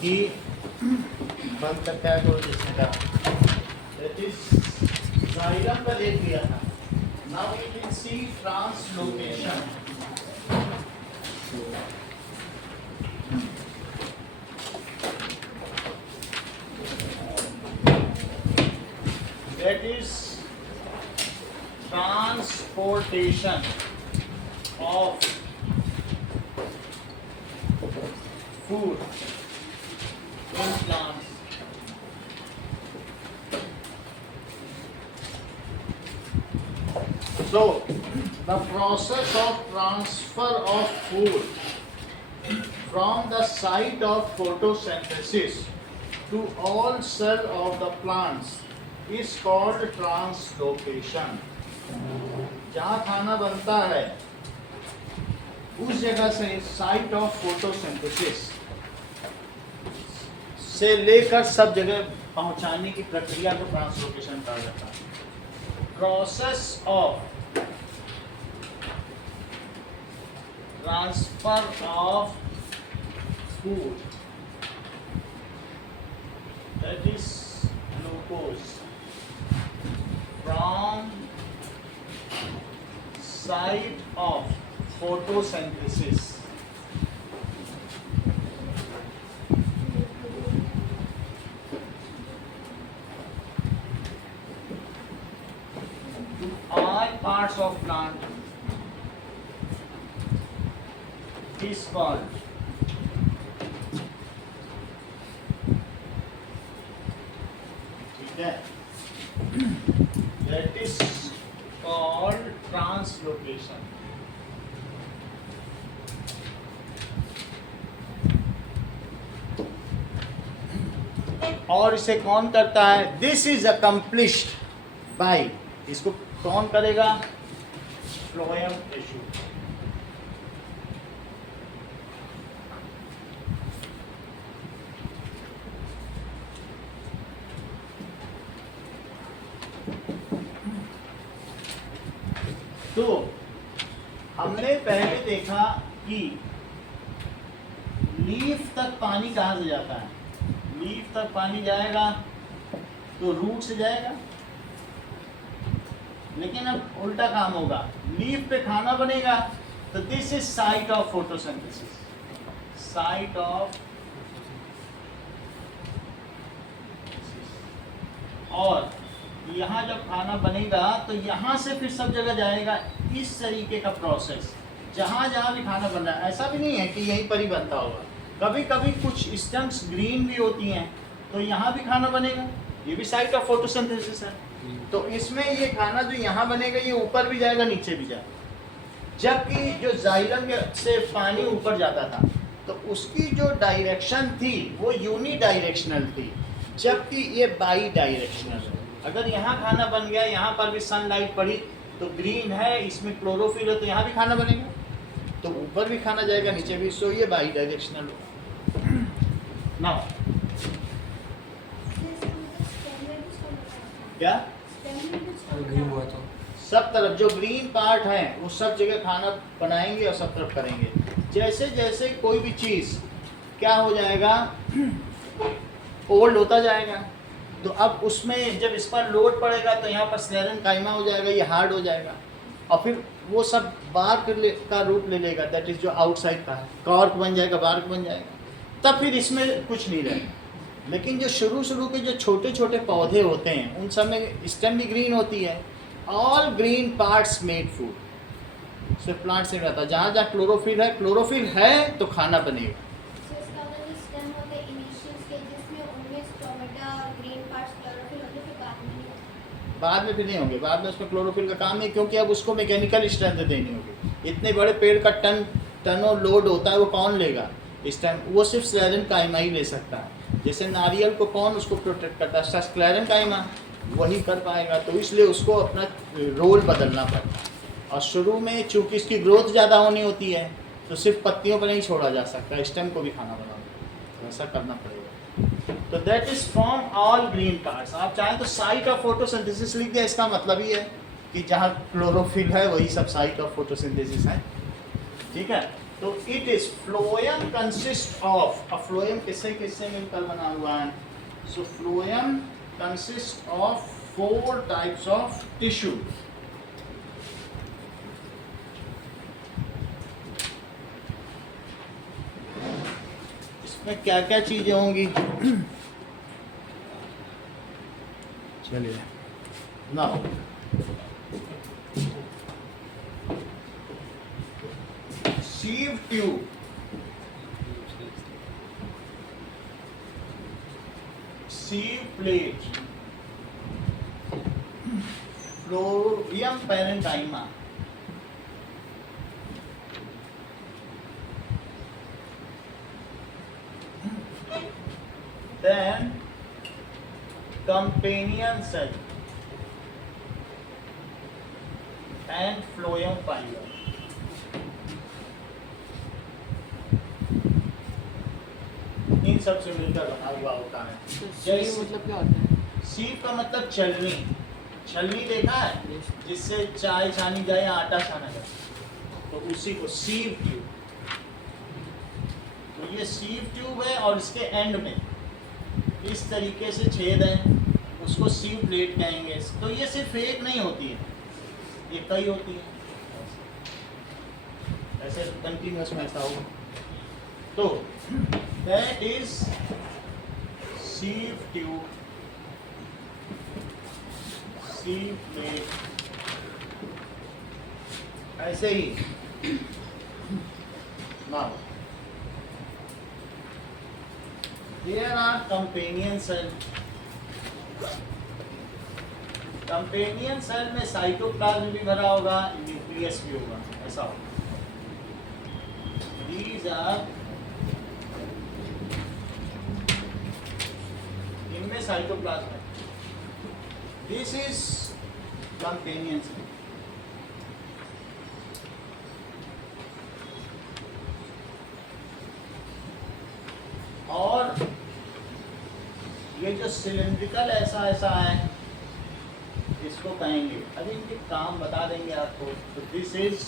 कि बंद करके आया कोई इसने कहा दैट इज जाइलम का देख लिया था। Now we can see translocation. That is transportation of food in plants. So, the process of transfer of food from the site of photosynthesis to all cell of the plants is called translocation. जहाँ खाना बनता है उस जगह से site of photosynthesis से लेकर सब जगह पहुंचाने की प्रक्रिया को ट्रांसलोकेशन कहा जाता है। Process of transfer of food that is glucose from site of photosynthesis to all parts of plant is called ठीक है that is called translocation। और इसे कौन करता है? दिस इज अकम्प्लिश्ड बाय, इसको कौन करेगा? Phloem tissue. तो हमने पहले देखा कि लीफ तक पानी कहाँ से जाता है? लीफ तक पानी जाएगा तो रूट से जाएगा, लेकिन अब उल्टा काम होगा, लीफ पे खाना बनेगा। तो this is site of photosynthesis, site of. और यहाँ जब खाना बनेगा तो यहाँ से फिर सब जगह जाएगा। इस तरीके का प्रोसेस जहाँ जहाँ भी खाना बन रहा है, ऐसा भी नहीं है कि यहीं पर ही बनता होगा। कभी कभी कुछ स्टेम्स ग्रीन भी होती हैं तो यहाँ भी खाना बनेगा, ये भी साइट ऑफ फोटोसिंथेसिस है। तो इसमें ये खाना जो यहाँ बनेगा ये ऊपर भी जाएगा नीचे भी जाएगा। जबकि जो जाइलम से पानी ऊपर जाता था तो उसकी जो डायरेक्शन थी वो यूनी डायरेक्शनल थी, जबकि ये बाई डायरेक्शनल है। अगर यहाँ खाना बन गया, यहाँ पर भी सनलाइट पड़ी तो ग्रीन है, इसमें क्लोरोफिल है तो यहाँ भी खाना बनेगा, तो ऊपर भी खाना जाएगा नीचे भी। सो ये बाई डायरेक्शनल होगा। नाउ क्या ग्रीन हुआ तो सब तरफ जो ग्रीन पार्ट है वो सब जगह खाना बनाएंगे और सब तरफ करेंगे। जैसे जैसे कोई भी चीज़ क्या हो जाएगा, ओल्ड होता जाएगा, तो अब उसमें जब इस पर लोड पड़ेगा तो यहाँ पर स्क्लेरन काइमा हो जाएगा, ये हार्ड हो जाएगा और फिर वो सब बार्क का रूप ले लेगा, दैट इज जो आउटसाइड का है, कॉर्क बन जाएगा, बार्क बन जाएगा, तब फिर इसमें कुछ नहीं रहेगा। लेकिन जो शुरू के जो छोटे छोटे पौधे होते हैं उन सब में स्टेम भी ग्रीन होती है। All green parts made food. सिर्फ प्लांट से रहता है, जहाँ जहाँ क्लोरोफिल है तो खाना बनेगा। बाद में फिर नहीं होंगे, बाद में उसमें क्लोरोफिल का काम है, क्योंकि अब उसको मैकेनिकल स्ट्रेंथ देनी होगी। इतने बड़े पेड़ का टनों लोड होता है, वो कौन लेगा स्टेम? वो सिर्फ स्क्लेरन काइमा ही ले सकता है। जैसे नारियल को कौन उसको प्रोटेक्ट करता है? स्क्लेरन काइमा, वही कर पाएगा। तो इसलिए उसको अपना रोल बदलना पड़ता है। और शुरू में चूँकि इसकी ग्रोथ ज़्यादा होनी होती है तो सिर्फ पत्तियों पर नहीं छोड़ा जा सकता, स्टेम को भी खाना बनाना, तो ऐसा करना पड़ेगा। तो that is from all green parts. आप चाहें तो साइट ऑफ फोटोसिंथेसिस लिख दिया, इसका मतलब ही है कि जहाँ क्लोरोफिल है वही सब साइट ऑफ फोटोसिंथेसिस है। ठीक है। तो it is phloem consist of, अब फ्लोएम किससे किससे मिलकर बना हुआ है? So phloem consist of 4 types of tissue. इसमें क्या क्या चीजें होंगी? चलिए ना, sieve tube, sieve plate, phloem parenchyma, then companion cell and phloem fiber। इन सब से मिलकर बना हुआ होता है। तो जैसे सीव मतलब क्या होता है? सीव का मतलब छलनी, छलनी देखा है Yes. जिससे चाय छानी जाए या आटा छाना जाए, तो उसी को सीव ट्यूब। तो ये सीव ट्यूब है और इसके एंड में इस तरीके से छेद है, उसको सीव प्लेट कहेंगे। तो ये सिर्फ एक नहीं होती है, ये कई होती है, ऐसे कंटिन्यूस में ऐसा होगा। तो that is sieve tube, sieve plate. ऐसे ही now there are companion cell। Companion cell में साइटोप्लाज्म भी भरा होगा, न्यूक्लियस भी होगा, ऐसा होगा। These are, इनमें साइटोप्लाज्म है। This is companion cell। और ये जो सिलिंड्रिकल ऐसा ऐसा है, इसको कहेंगे, अभी इनके काम बता देंगे आपको। तो this is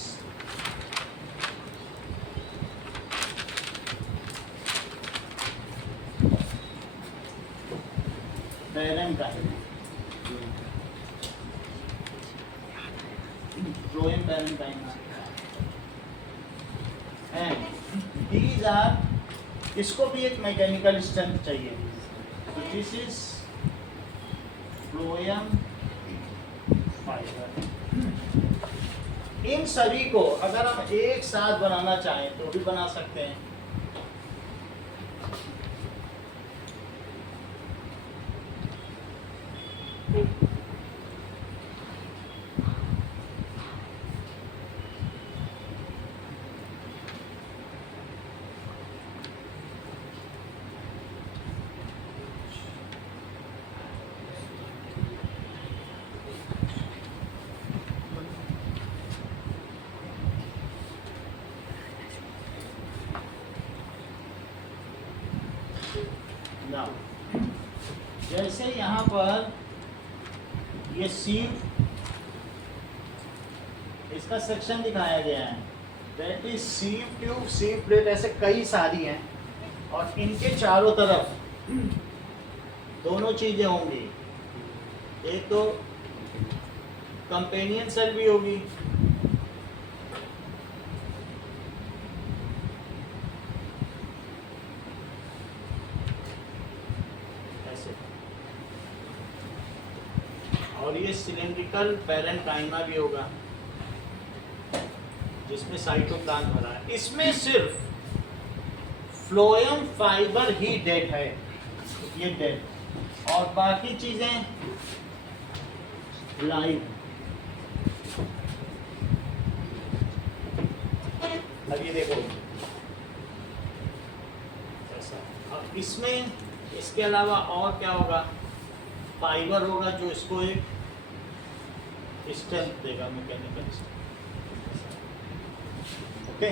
parenchyma, phloem parenchyma, and these are, इसको भी एक मैकेनिकल स्ट्रेंथ चाहिए। तो दिस इज फ्लोएम फाइबर। इन सभी को अगर हम एक साथ बनाना चाहें तो भी बना सकते हैं। Now, जैसे यहाँ पर ये सीव, इसका सेक्शन दिखाया गया है, that is sieve tube, sieve plate, ऐसे कई सारी हैं और इनके चारों तरफ दोनों चीजें होंगी। एक तो कंपेनियन सेल भी होगी, ऐसे, और ये सिलिंड्रिकल पैरेंकाइमा भी होगा जिसमें साइटोप्लाज्म भरा है। इसमें सिर्फ फ्लोएम फाइबर ही डेड है, ये डेड, और बाकी चीजें लाइव। अब ये देखो ऐसा। अब इसमें इसके अलावा और क्या होगा? फाइबर होगा जो इसको एक स्ट्रेंथ देगा, mechanical strength. Okay,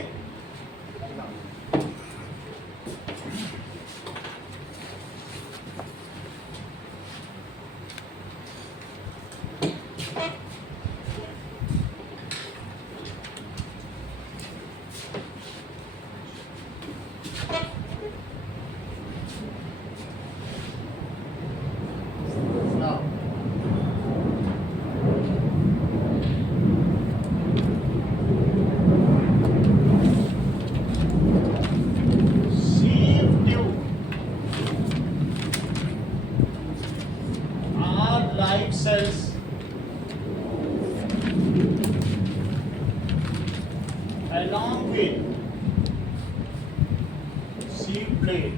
sieve plate.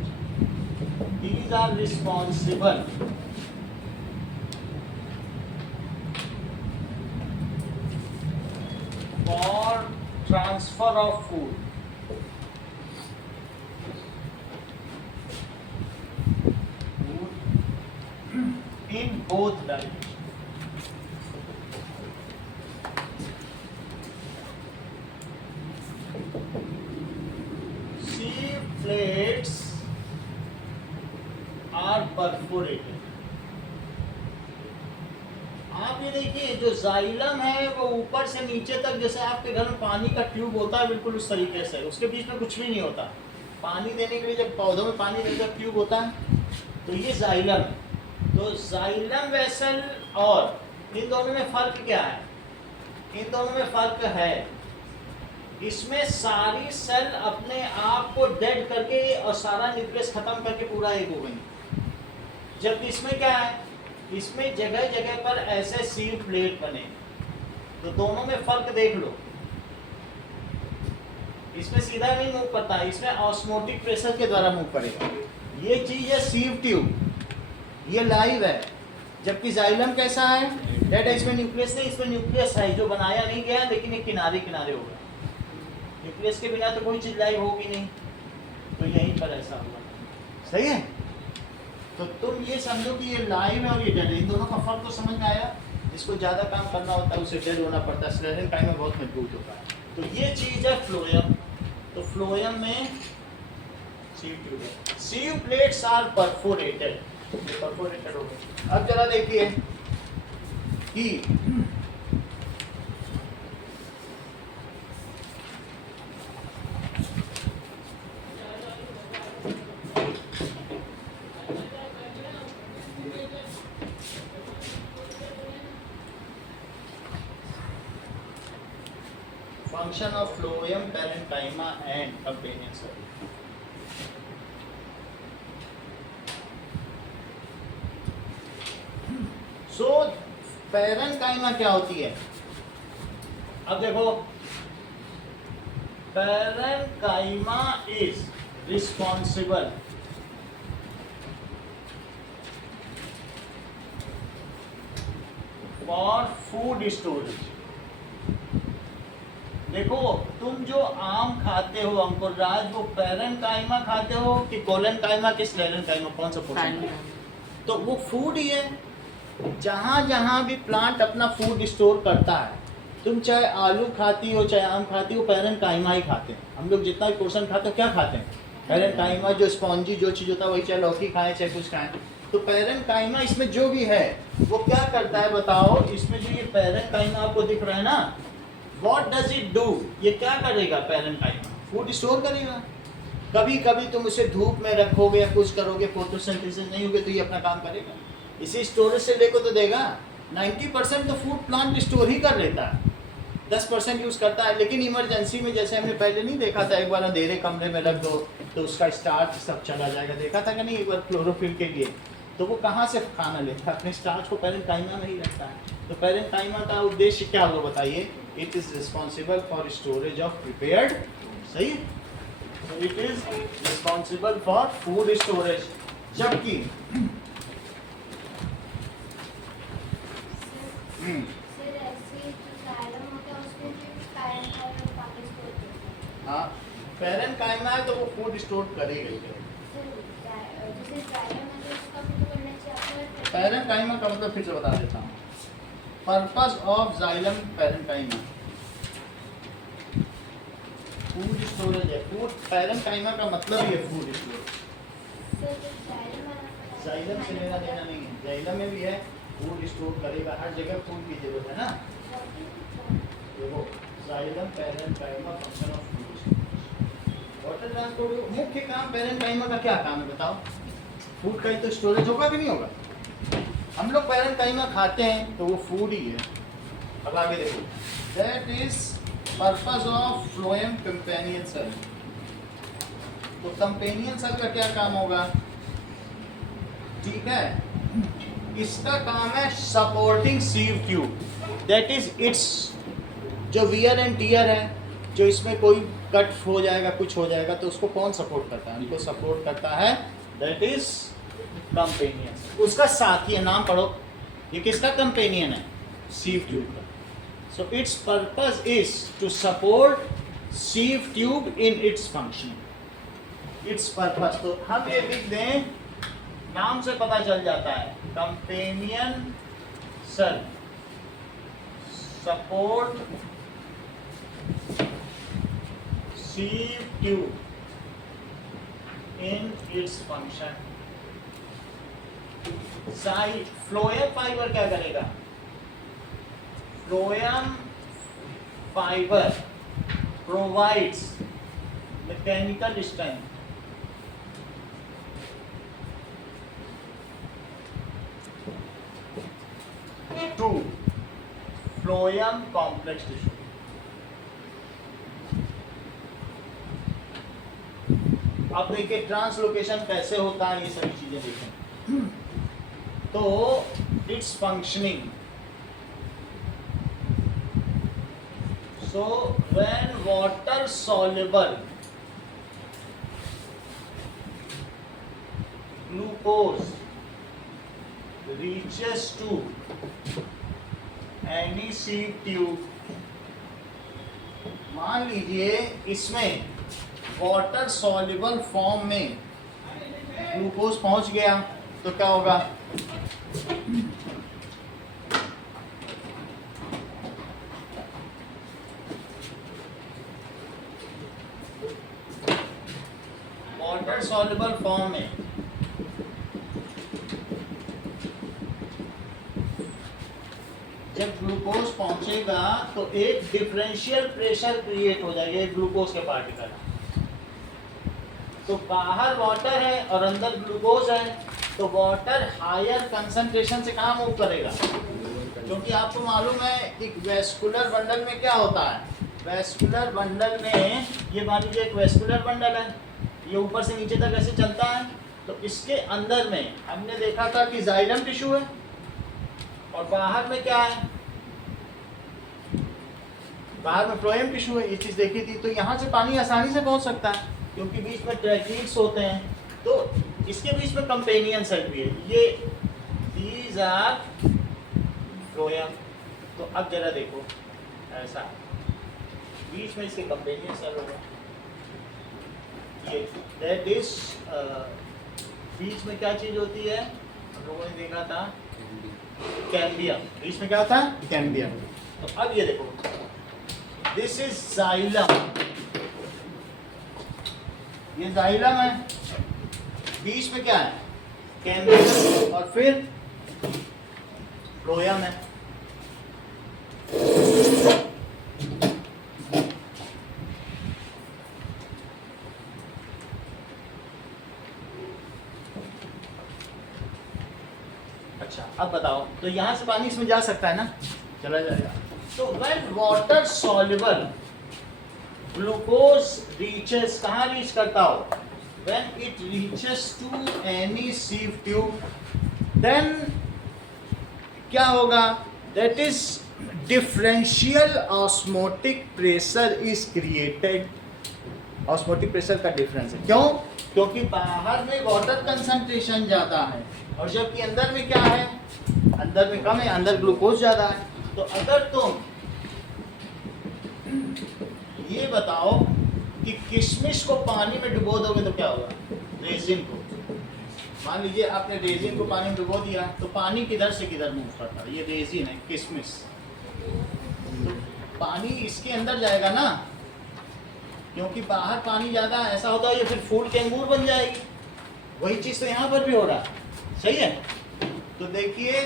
These are responsible for transfer of food. In both directions. Sieve plates are perforated. आप ये देखिए जो जाइलम है वो ऊपर से नीचे तक, जैसे आपके घर में पानी का ट्यूब होता है बिल्कुल उस तरीके से, उसके बीच में कुछ भी नहीं होता। पानी देने के लिए जब पौधों में पानी देने का ट्यूब होता है तो ये जाइलम। तो जाइलम वेसल और इन दोनों में फर्क क्या है? इन दोनों में फर्क है, इसमें सारी सेल अपने आप को डेड करके और सारा न्यूक्लियस खत्म करके पूरा एक हो गई। जबकि इसमें क्या है, इसमें जगह जगह पर ऐसे सीव प्लेट बने। तो दोनों में फर्क देख लो, इसमें सीधा नहीं मूव करता है, इसमें ऑस्मोटिक प्रेशर के द्वारा मूव करेगा। ये चीज है सीव ट्यूब, ये लाइव है। जबकि जाइलम कैसा है, डेड है, इसमें न्यूक्लियस नहीं, इसमें न्यूक्लियस है जो बनाया नहीं गया, लेकिन ये किनारे किनारे होगा। न्यूक्लियस के बिना तो कोई चीज लाइव होगी नहीं, तो यहीं पर ऐसा हुआ। सही है? तो तुम ये समझो कि ये लाइव है और ये डेड है, इन दोनों का फर्क तो समझ में आया। जिसको ज़्यादा काम करना होता है उसे डेड होना पड़ता है, स्लेरेन टाइम में बहुत मजबूत होता है। तो ये चीज़ है फ्लोएम। तो फ्लोएम में सीव ट्यूब है। सीव प्लेट्स आर परफोरेटेड, परफोरेटेड हो गए। अब जरा देखिए कि function of phloem, parenchyma and companion cell. So parenchyma क्या होती है? अब देखो, parenchyma is responsible for food storage. देखो, तुम जो आम खाते हो अंकुरराज, वो पैरेंकाइमा खाते हो कि कोलेनकाइमा कि स्लेरेनकाइमा, कौन सा पोर्शन? तो वो फूड ही है। जहाँ जहाँ भी प्लांट अपना फूड स्टोर करता है, तुम चाहे आलू खाती हो चाहे आम खाती हो, पैरेंकाइमा ही खाते हैं। हम लोग जितना भी पोर्शन खाते हो क्या खाते हैं? पैरेंकाइमा। जो स्पॉन्जी जो चीज़ होता है वही, चाहे लौकी खाएं चाहे कुछ खाएं। तो पैरेंकाइमा इसमें जो भी है वो क्या करता है बताओ? इसमें जो ये पैरेंकाइमा आपको दिख रहा है ना, What does it do? ये क्या करेगा पैरेंकाइमा? फूड स्टोर करेगा। कभी कभी तुम उसे धूप में रखोगे या कुछ करोगे, फोटोसिंथेसिस नहीं होगी, तो ये अपना काम करेगा। इसी स्टोरेज से लेको तो देगा। 90% तो फूड प्लांट स्टोर ही कर लेता है, 10% यूज़ करता है। लेकिन इमरजेंसी में, जैसे हमने पहले नहीं देखा था, एक बार अंधेरे कमरे में रख दो तो उसका स्टार्च सब चला जाएगा, देखा था कि नहीं एक बार क्लोरोफिल के लिए? तो वो कहाँ से खाना लेता है? अपने स्टार्च को पैरेंकाइमा में ही रखता है। तो पैरेंकाइमा का उद्देश्य क्या होगा बताइए? It is responsible for storage of prepared, सही? So it is responsible for food storage. जबकि हाँ, पैरेंकाइमा है तो वो फूड स्टोर करेगा। पैरेंकाइमा का मतलब फिर से बता देता हूँ। Purpose of xylem parenchyma food storage है। फूड पैरेंकाइमा का मतलब ये फूड स्टोरेज। जाइलम से लेना देना नहीं है, जाइलम में भी है, फूड स्टोर करेगा, हर जगह फूड की जरूरत है ना। देखो, xylem parenchyma function of food storage. Water transport मुख्य काम पैरेंकाइमा का क्या काम है बताओ? फूड का ही तो स्टोरेज होगा कि नहीं होगा? हम लोग पैरेंकाइमा खाते हैं तो वो फूड ही है। अब आगे देखो, that is purpose of phloem companion cell. तो कंपेनियन सेल का क्या काम होगा? ठीक है, इसका काम है supporting sieve tube, that is its जो वियर एंड टियर है, जो इसमें कोई कट हो जाएगा, कुछ हो जाएगा, तो उसको कौन सपोर्ट करता है? उनको सपोर्ट करता है दैट इज कंपेनियन, उसका साथी है। नाम पढ़ो, ये किसका कंपेनियन है? सीव ट्यूब का। So its purpose is to support sieve tube in its function. Its purpose, तो हम ये लिख दें, नाम से पता चल जाता है, companion cell support sieve tube in its function. Phloem fibre क्या करेगा? Phloem fibre provides mechanical strength to phloem complex tissue. अब देखिए ट्रांसलोकेशन कैसे होता है, ये सभी चीजें देखें। तो it's functioning, so when water soluble glucose reaches to any sieve tube, मान लीजिए इसमें वाटर soluble फॉर्म में ग्लूकोज पहुंच गया, तो क्या होगा? वाटर soluble फॉर्म में जब ग्लूकोज पहुंचेगा तो एक डिफरेंशियल प्रेशर क्रिएट हो जाएगा एक ग्लूकोज के पार्टिकल। तो बाहर वाटर है और अंदर ग्लूकोज है, तो वाटर हायर कंसंट्रेशन से कहाँ मूव करेगा? क्योंकि आपको मालूम है कि वेस्कुलर बंडल में क्या होता है? वेस्कुलर बंडल में, ये मान लीजिए एक वेस्कुलर बंडल है, ये ऊपर से नीचे तक ऐसे चलता है, तो इसके अंदर में हमने देखा था कि जाइलम टिश्यू है और बाहर में क्या है? बाहर में फ्लोएम टिश्यू है, ये चीज देखी थी। तो यहाँ से पानी आसानी से पहुंच सकता है क्योंकि बीच में ट्रैकिड्स होते हैं, तो इसके बीच में कंपेनियन सेल भी है, ये दीज आर फ्लोएम। तो अब जरा देखो, ऐसा बीच में इसके कंपेनियन सेल होगा, ये दैट इज बीच में क्या चीज होती है? हम लोगों ने देखा था कैम्बियम, बीच में क्या होता है? कैम्बियम। तो अब ये देखो, दिस इज जाइलम, ये जाइलम है, बीच में क्या है? कैम्बियम, और फिर फ्लोएम है। अच्छा अब बताओ, तो यहां से पानी इसमें जा सकता है ना? चला जाएगा। तो when water soluble glucose reaches, कहाँ रीच करता हो? When it reaches to any sieve tube, then क्या होगा? That is differential osmotic pressure is created. Osmotic pressure का डिफरेंस है, क्यों? क्योंकि बाहर में वाटर कंसंट्रेशन ज़्यादा है और जबकि अंदर में क्या है? अंदर में कम है, अंदर ग्लूकोज ज़्यादा है। तो अगर तुम ये बताओ कि किशमिश को पानी में डुबो दोगे तो क्या होगा? रेजिन को, मान लीजिए आपने रेजिन को पानी में डुबो दिया, तो पानी किधर से किधर मूव करता है? ये रेजिन है, किशमिश, तो पानी इसके अंदर जाएगा ना, क्योंकि बाहर पानी ज़्यादा है। ऐसा होता है ये फिर फूल के अंगूर बन जाएगी। वही चीज़ तो यहाँ पर भी हो रहा है, सही है? तो देखिए,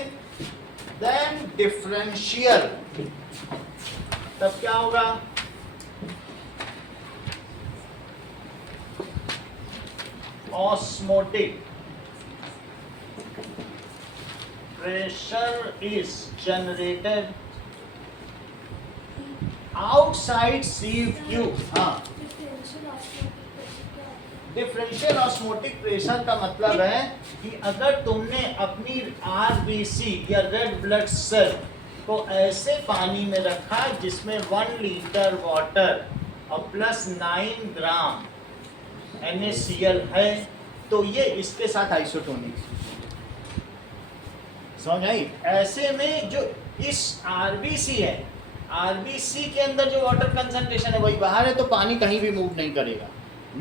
देन डिफरेंशियल, तब क्या होगा? Osmotic pressure is generated outside sieve tube. हाँ, डिफरेंशियल ऑस्मोटिक प्रेशर का मतलब है कि अगर तुमने अपनी आरबीसी या रेड ब्लड सेल को ऐसे पानी में रखा जिसमें 1 लीटर वाटर और प्लस 9 ग्राम NaCl है, तो ये इसके साथ आइसोटोनिक। समझ आई? ऐसे में जो इस RBC है, RBC के अंदर जो वाटर कंसंट्रेशन है वही बाहर है, तो पानी कहीं भी मूव नहीं करेगा।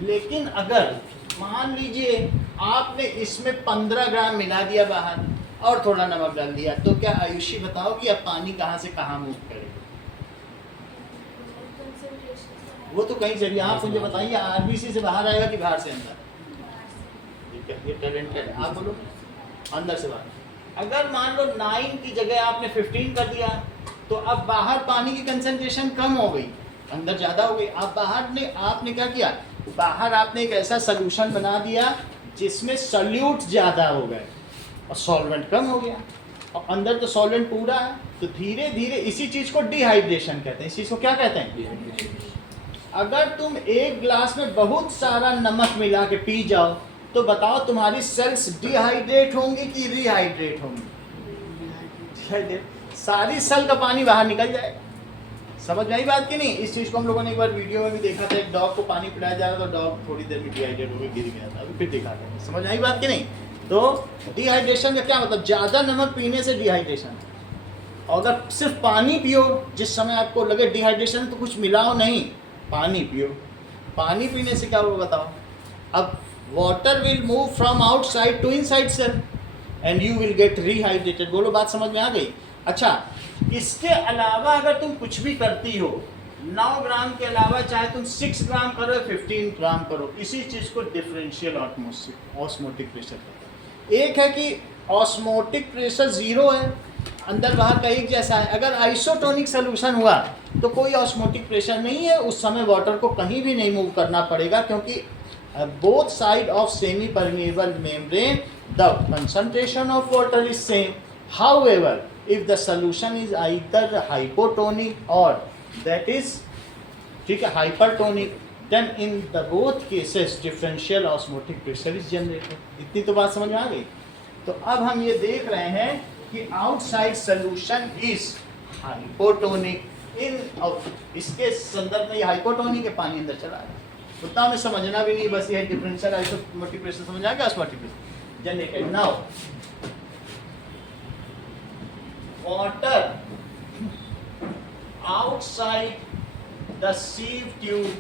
लेकिन अगर मान लीजिए आपने इसमें 15 ग्राम मिला दिया बाहर और थोड़ा नमक डाल दिया, तो क्या आयुषी बताओ कि अब पानी कहाँ से कहाँ मूव करेगा? वो तो कहीं से भी। आप मुझे बताइए RBC से बाहर आएगा कि बाहर से अंदर? ठीक है, ये टैलेंटेड है। आप बोलो अंदर से बाहर। अगर मान लो 9 की जगह आपने 15 कर दिया, तो अब बाहर पानी की कंसंट्रेशन कम हो गई, अंदर ज़्यादा हो गई। अब आपने क्या किया, बाहर आपने एक ऐसा सोल्यूशन बना दिया जिसमें सॉल्यूट ज़्यादा हो गए और सॉल्वेंट कम हो गया, और अंदर तो सॉल्वेंट पूरा है। तो धीरे धीरे इसी चीज़ को डिहाइड्रेशन कहते हैं। इस चीज़ को क्या कहते हैं? अगर तुम एक ग्लास में बहुत सारा नमक मिला के पी जाओ, तो बताओ तुम्हारी सेल्स डिहाइड्रेट होंगी कि रिहाइड्रेट होंगी? सारी सेल का पानी बाहर निकल जाएगा। समझ में आई बात कि नहीं? इस चीज़ को हम लोगों ने एक बार वीडियो में भी देखा था। एक डॉग को पानी पिलाया जा रहा था, तो डॉग थोड़ी देर में डिहाइड्रेट होकर गिर गया था। अभी फिर दिखा था। समझ में आई बात कि नहीं? तो डिहाइड्रेशन का क्या मतलब? ज़्यादा नमक पीने से डिहाइड्रेशन। और अगर सिर्फ पानी पियो, जिस समय आपको लगे डिहाइड्रेशन, तो कुछ मिलाओ नहीं, पानी पियो। पानी पीने से क्या होगा बताओ? अब water will move from outside to inside cell and you will get rehydrated. बोलो बात समझ में आ गई? अच्छा, इसके अलावा अगर तुम कुछ भी करती हो, 9 ग्राम के अलावा चाहे तुम 6 ग्राम करो, 15 ग्राम करो, इसी चीज़ को डिफरेंशियल ऑस्मोटिक प्रेशर कहते हैं। एक है कि ऑस्मोटिक प्रेशर 0 है, अंदर बाहर का एक जैसा है। अगर आइसोटोनिक सोल्यूशन हुआ तो कोई ऑस्मोटिक प्रेशर नहीं है, उस समय वाटर को कहीं भी नहीं मूव करना पड़ेगा, क्योंकि both side of semi permeable membrane the concentration of water is same. However if the solution is either hypotonic or that is ठीक है hypertonic, then in the both cases differential osmotic pressure is generated। इतनी तो बात समझ में आ गई? तो अब हम ये देख रहे हैं कि outside solution is hypotonic, इन इसके संदर्भ में ये hypotonic है, पानी अंदर चला है। उतना हमें समझना भी नहीं, बस ये differential osmotic pressure समझ आ गया? osmotic pressure generated। Now water outside the sieve tube,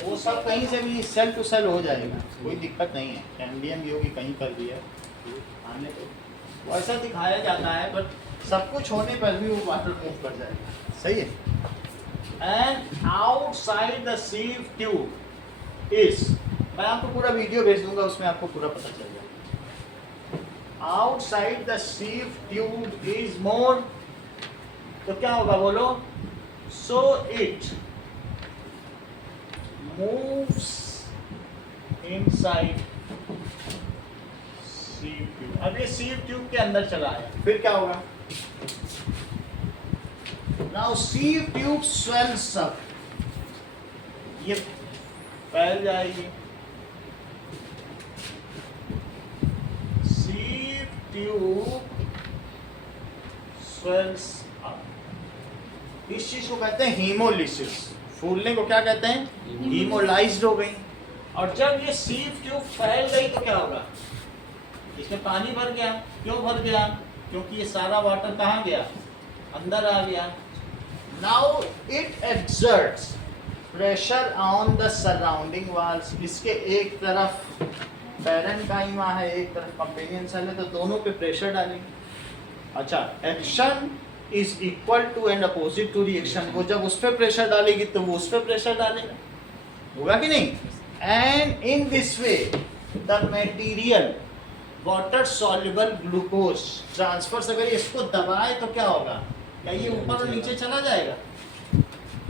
वो सब कहीं से भी सेल टू सेल हो जाएगा, कोई दिक्कत नहीं है। कैम्बियम भी होगी, कहीं पर भी है, आने तो वैसा दिखाया जाता है, बट सब कुछ होने पर भी वो वाटर मूव कर जाएगा। सही है। And outside the sieve tube is, मैं आपको पूरा वीडियो भेज दूंगा, उसमें आपको पूरा पता चल जाएगा। Outside the sieve tube is more, तो क्या होगा बोलो? So it moves inside sieve tube। अब ये sieve tube के अंदर चला है, फिर क्या होगा? Now sieve tube swells up, ये फैल जाएगी। Tube swells up। इस चीज को कहते हैं हीमोलिसिस। फूलने को क्या कहते हैं? हीमोलाइज्ड हो गई। और जब ये sieve ट्यूब फैल गई तो क्या होगा? इसमें पानी भर गया। क्यों भर गया? क्योंकि ये सारा वाटर कहाँ गया? अंदर आ गया। Now it exerts pressure on the surrounding walls. इसके एक तरफ पैरेन्काइमा है, एक तरफ कंपेनियन सेल है, तो दोनों पे प्रेशर डालेंगे। अच्छा, action is equal to and opposite to reaction. वो जब उस पर प्रेशर डालेगी तो वो उस पर प्रेशर डालेगा, होगा कि नहीं? And in this way the material water soluble glucose transfers, अगर इसको दबाए तो क्या होगा? क्या ये ऊपर और नीचे चला जाएगा?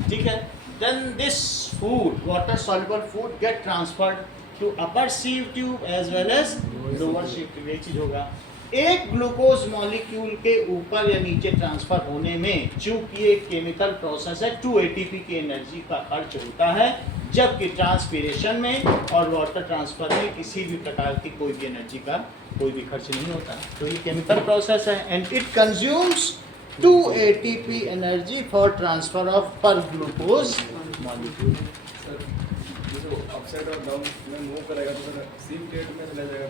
ठीक है। Then this food, water soluble food, get transferred to upper sieve tube as well as lower sieve tube। ये चीज होगा। एक ग्लूकोज मॉलिक्यूल के ऊपर या नीचे ट्रांसफर होने में, चूंकि ये केमिकल प्रोसेस है, 2 ATP की एनर्जी का खर्च होता है, जबकि ट्रांसपीरेशन में और वाटर ट्रांसफर में किसी भी प्रकार की कोई भी एनर्जी का कोई भी खर्च नहीं होता। तो ये केमिकल प्रोसेस है and it consumes 2 ATP energy for transfer of per glucose molecule. Sir ये जो अपसाइड और डाउन में मूव करेगा तो सर सेम प्लेट में चला जाएगा।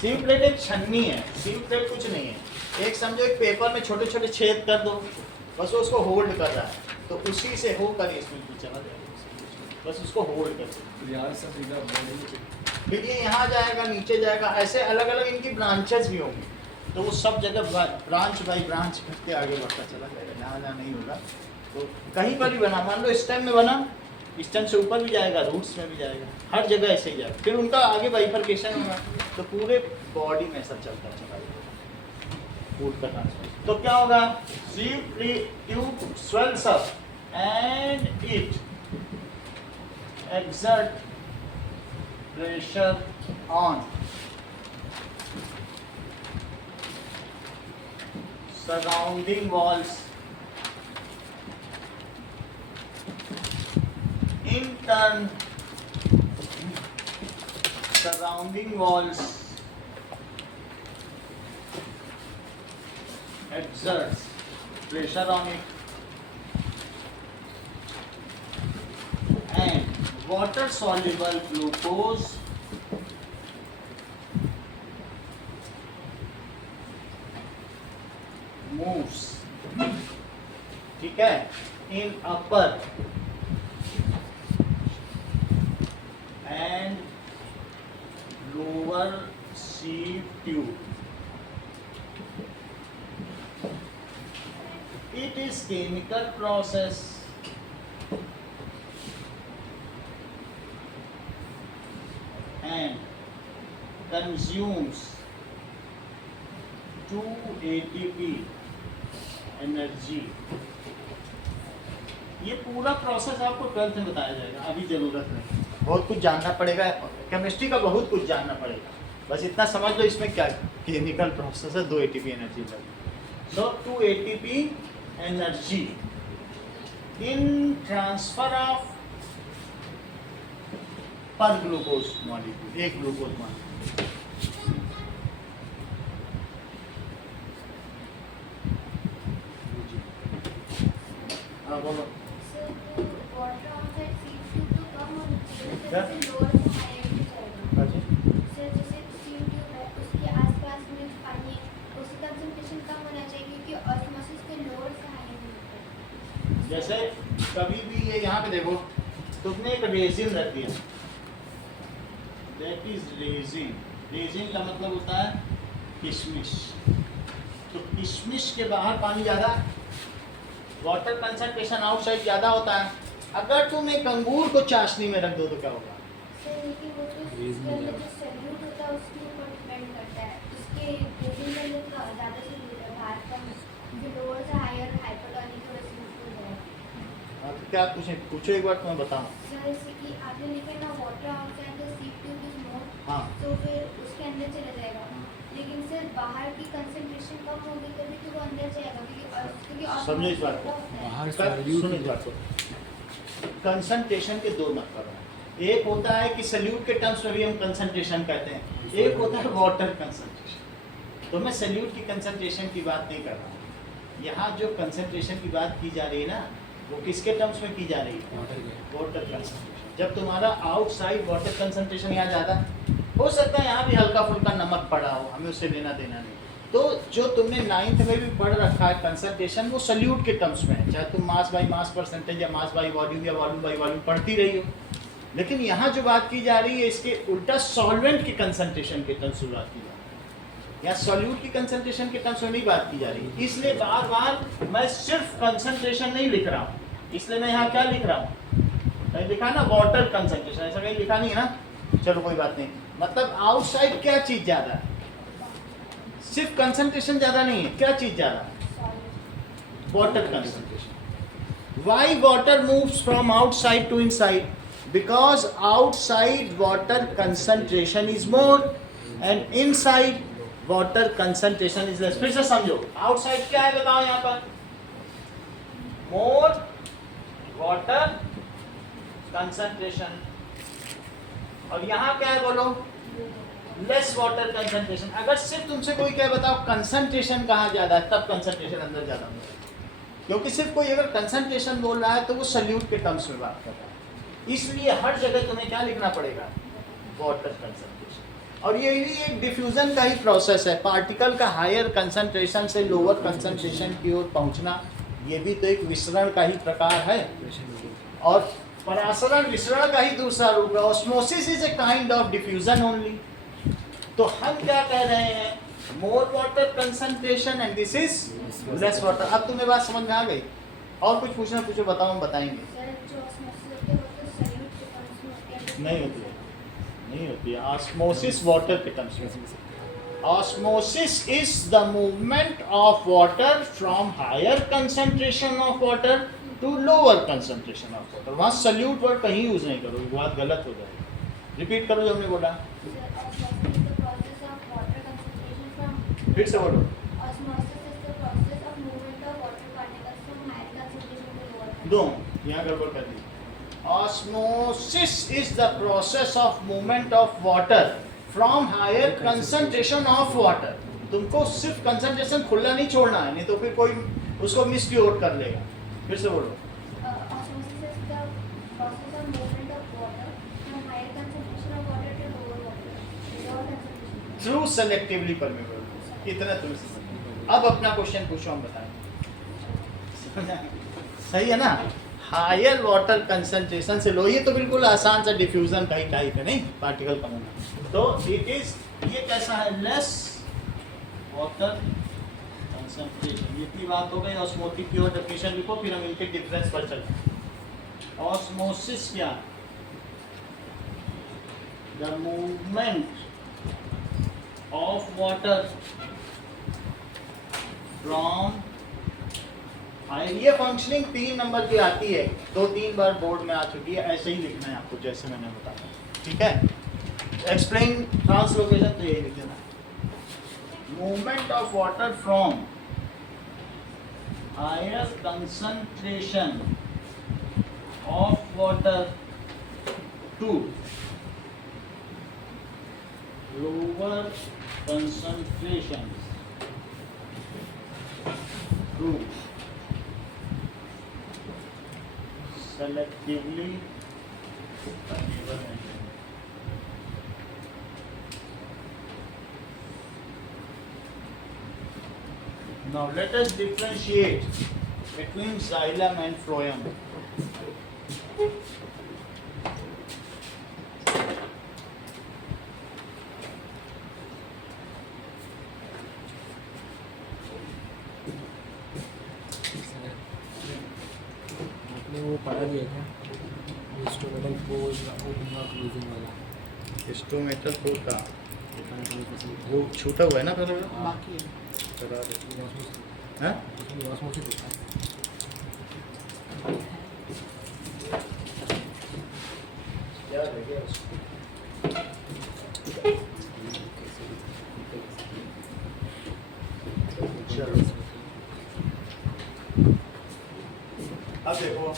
सीम प्लेट एक छन्नी है, सीम प्लेट कुछ नहीं है। एक समझो एक पेपर में छोटे छोटे छेद कर दो, बस वो उसको होल्ड कर रहा है, तो उसी से होकर इसमें भी चला जाएगा, बस उसको होल्ड कर दो। तो यहाँ से सीधा बॉडी में फिर ये यहाँ जाएगा, नीचे जाएगा, ऐसे अलग अलग इनकी ब्रांचेस भी होंगी, तो वो सब जगह ब्रांच बाई ब्रांच करके आगे बढ़ता चला जाएगा, जहाँ जहाँ नहीं होगा तो कहीं पर ही बना, मान लो स्टेम में बना, स्टेम से ऊपर भी जाएगा, रूट्स में भी जाएगा, हर जगह ऐसे ही जाएगा। फिर उनका आगे बाइफरकेशन होगा, तो पूरे बॉडी में सब चलता चला जाएगा फूड का ट्रांसफर। तो क्या होगा, sieve tube swells up and it exert pressure on surrounding walls. In turn, surrounding walls exerts pressure on it, and water soluble glucose moves, ठीक है, in upper and lower sieve tube. It is chemical process and consumes 2 ATP energy. ये पूरा process आपको 12th में बताया जाएगा, अभी ज़रूरत नहीं, बहुत कुछ जानना पड़ेगा, केमिस्ट्री का बहुत कुछ जानना पड़ेगा, बस इतना समझ लो इसमें क्या केमिकल प्रोसेस है, 2 ATP एनर्जी लगी। सो 2 ATP energy in transfer of पर ग्लूकोज मॉलिक्यूल, एक ग्लूकोज मॉलिक्यूल। हाँ बोलो। वाटर आउटसाइड सीम ट्यूब तो कम होनी चाहिए, क्या? जैसे लोअर से हायर भी जाएगा। हाँ जी। सर जैसे सीम ट्यूब है उसके आसपास में जो पानी है उसका कंसंट्रेशन कम होना चाहिए क्योंकि ऑस्मोसिस के लोअर से हायर होता है। जैसे कभी भी ये यहाँ पे देखो, तुमने एक रेजिन रख दिया, दैट इज रेजिन। रेजिन का मतलब होता है किशमिश। तो किशमिश के बाहर पानी ज़्यादा, वाटर कंसंट्रेशन आउटसाइड ज़्यादा होता है। अगर तुम एक अंगूर को चाशनी में रख दो तो क्या होगा? सर लेकिन वो तो उसके अंदर जो सैल्यूट होता है उसके ऊपर डिपेंड करता है, उसके रेजिन के अंदर का ज़्यादा सैल्यूट है, बाहर कम, जो लोअर से हायर हाइपोटोनिक और सैल्यूट हो जाएगा। हाँ, तो क्या पूछो एक बार, तुम्हें बताऊँ। सर जैसे कि आपने लिखा है ना water outside the sieve tube is more, हाँ, तो फिर उसके अंदर चला जाएगा, लेकिन सर बाहर की कंसंट्रेशन कम होगी तभी तो वो अंदर जाएगा क्योंकि समझो इस बात को। बाहर सुनो इस बात को। कंसंट्रेशन के दो मतलब हैं, एक होता है कि सल्यूट के टर्म्स में भी हम कंसंट्रेशन कहते हैं, एक होता है वाटर कंसंट्रेशन। तो मैं सल्यूट की कंसंट्रेशन की बात नहीं कर रहा हूँ, यहाँ जो कंसंट्रेशन की बात की जा रही है ना, वो किसके टर्म्स में की जा रही है? Water concentration. जब तुम्हारा आउटसाइड वाटर कंसंट्रेशन यहाँ ज़्यादा, हो सकता है यहाँ भी हल्का फुल्का नमक पड़ा हो, हमें उससे लेना देना नहीं। तो जो तुमने 9th में भी पढ़ रखा है कंसंट्रेशन, वो सल्यूट के टर्म्स में है, चाहे तुम मास बाई मास परसेंटेज या मास बाई वॉल्यूम या वॉल्यूम बाई वॉल्यूम पढ़ती रही हो। लेकिन यहाँ जो बात की जा रही है इसके उल्टा सॉल्वेंट की कंसंट्रेशन के टर्म्स में बात की जा रही है, या सॉल्यूट की कंसंट्रेशन के टर्म्स में नहीं बात की जा रही है। इसलिए बार बार मैं सिर्फ कंसंट्रेशन नहीं लिख रहा हूँ, इसलिए मैं यहाँ क्या लिख रहा हूँ, कहीं लिखा ना वाटर कंसंट्रेशन, ऐसा कहीं लिखा नहीं है ना, चलो कोई बात नहीं। मतलब आउटसाइड क्या चीज़ ज़्यादा है, सिर्फ कंसंट्रेशन ज़्यादा नहीं है, क्या चीज़ ज़्यादा है? Water concentration. Why water moves from outside to inside? Because outside water concentration is more and inside water concentration is less. फिर से समझो, outside क्या है बताओ यहाँ पर? More water concentration। और यहाँ क्या है बोलो? Less water concentration. अगर सिर्फ तुमसे कोई क्या बताओ कंसंट्रेशन कहाँ ज़्यादा है, तब कंसंट्रेशन अंदर ज़्यादा होगा, क्योंकि सिर्फ कोई अगर कंसंट्रेशन बोल रहा है तो वो सल्यूट के टर्म्स में बात कर रहा है। इसलिए हर जगह तुम्हें क्या लिखना पड़ेगा, वाटर कंसंट्रेशन। और ये भी एक डिफ्यूजन का ही प्रोसेस है, पार्टिकल का हायर कंसंट्रेशन से लोअर कंसंट्रेशन की ओर पहुंचना, ये भी तो एक विसरण का ही प्रकार है। और परासरण विसरण का ही दूसरा रूप है। Osmosis is a kind of diffusion only. तो हम क्या कह रहे हैं, more water concentration and this is less water. अब तुम्हें बात समझ में आ गई? और कुछ पूछना पूछो, बताओ, हम बताएंगे। सर जो ऑस्मोसिस होती है वो तो सॉल्यूट के टर्म्स में होती है। नहीं होती है, नहीं होती है ऑस्मोसिस वाटर के टर्म्स में। Osmosis is the movement of water from higher concentration of water to lower concentration of water. वहाँ सल्यूट वर्ड कहीं यूज नहीं करो, बात गलत हो जाएगी। रिपीट करो जो हमने बोला, sir osmosis is the process of water concentration from फिर से बोलो। Osmosis is the process of movement of water particles from higher concentration to lower. दो यहाँ गड़बड़ कर दी। Osmosis is the process of movement of water from higher concentration of water। तुमको सिर्फ concentration खुला नहीं छोड़ना है, नहीं तो फिर कोई उसको मिसक्योर कर लेगा। फिर से बोलो। Osmosis is the process of movement of water from higher concentration of water to lower water, lower concentration। Through selectively permeable. इतना तुम्हें समझ। अब अपना क्वेश्चन पूछो, हम बताएं। सही है ना? हायर वाटर कंसंट्रेशन से लो, ये तो बिल्कुल आसान सा डिफ्यूजन का ही टाइप है, नहीं पार्टिकल कम होना। तो इट इज, ये कैसा है, लेस वाटर कंसंट्रेशन। इतनी बात हो गई। ऑस्मोटिक की और डेफिनेशन लिखो, फिर हम इनके डिफरेंस पर चलते हैं। ऑस्मोसिस क्या, the movement of water from higher. ये फंक्शनिंग 3 नंबर की आती है, 2-3 बार बोर्ड में आ चुकी है। ऐसे ही लिखना है आपको जैसे मैंने बताया, ठीक है। एक्सप्लेन ट्रांसलोकेशन तो यही लिख देना, movement of water from higher concentration of water to lower concentration to selectively permeable membrane। Now let us differentiate between xylem and phloem। आपने वो पढ़ा दिया था इंस्ट्रूमेंटल पोज ओपनिंग और क्लोजिंग वाला। इंस्ट्रूमेंटल पोज का वो वो छूटा हुआ है ना पहले हाँ। बाकी है, करा दे। हैं? ऑस्मोसिस होता है। क्या रह गया उसको? चलो अब देखो,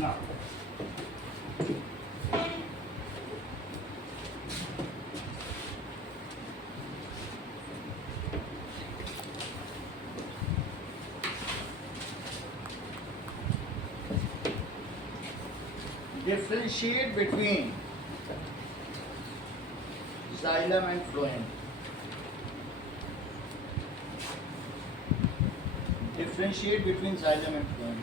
now differentiate between xylem and phloem। Differentiate between xylem and phloem।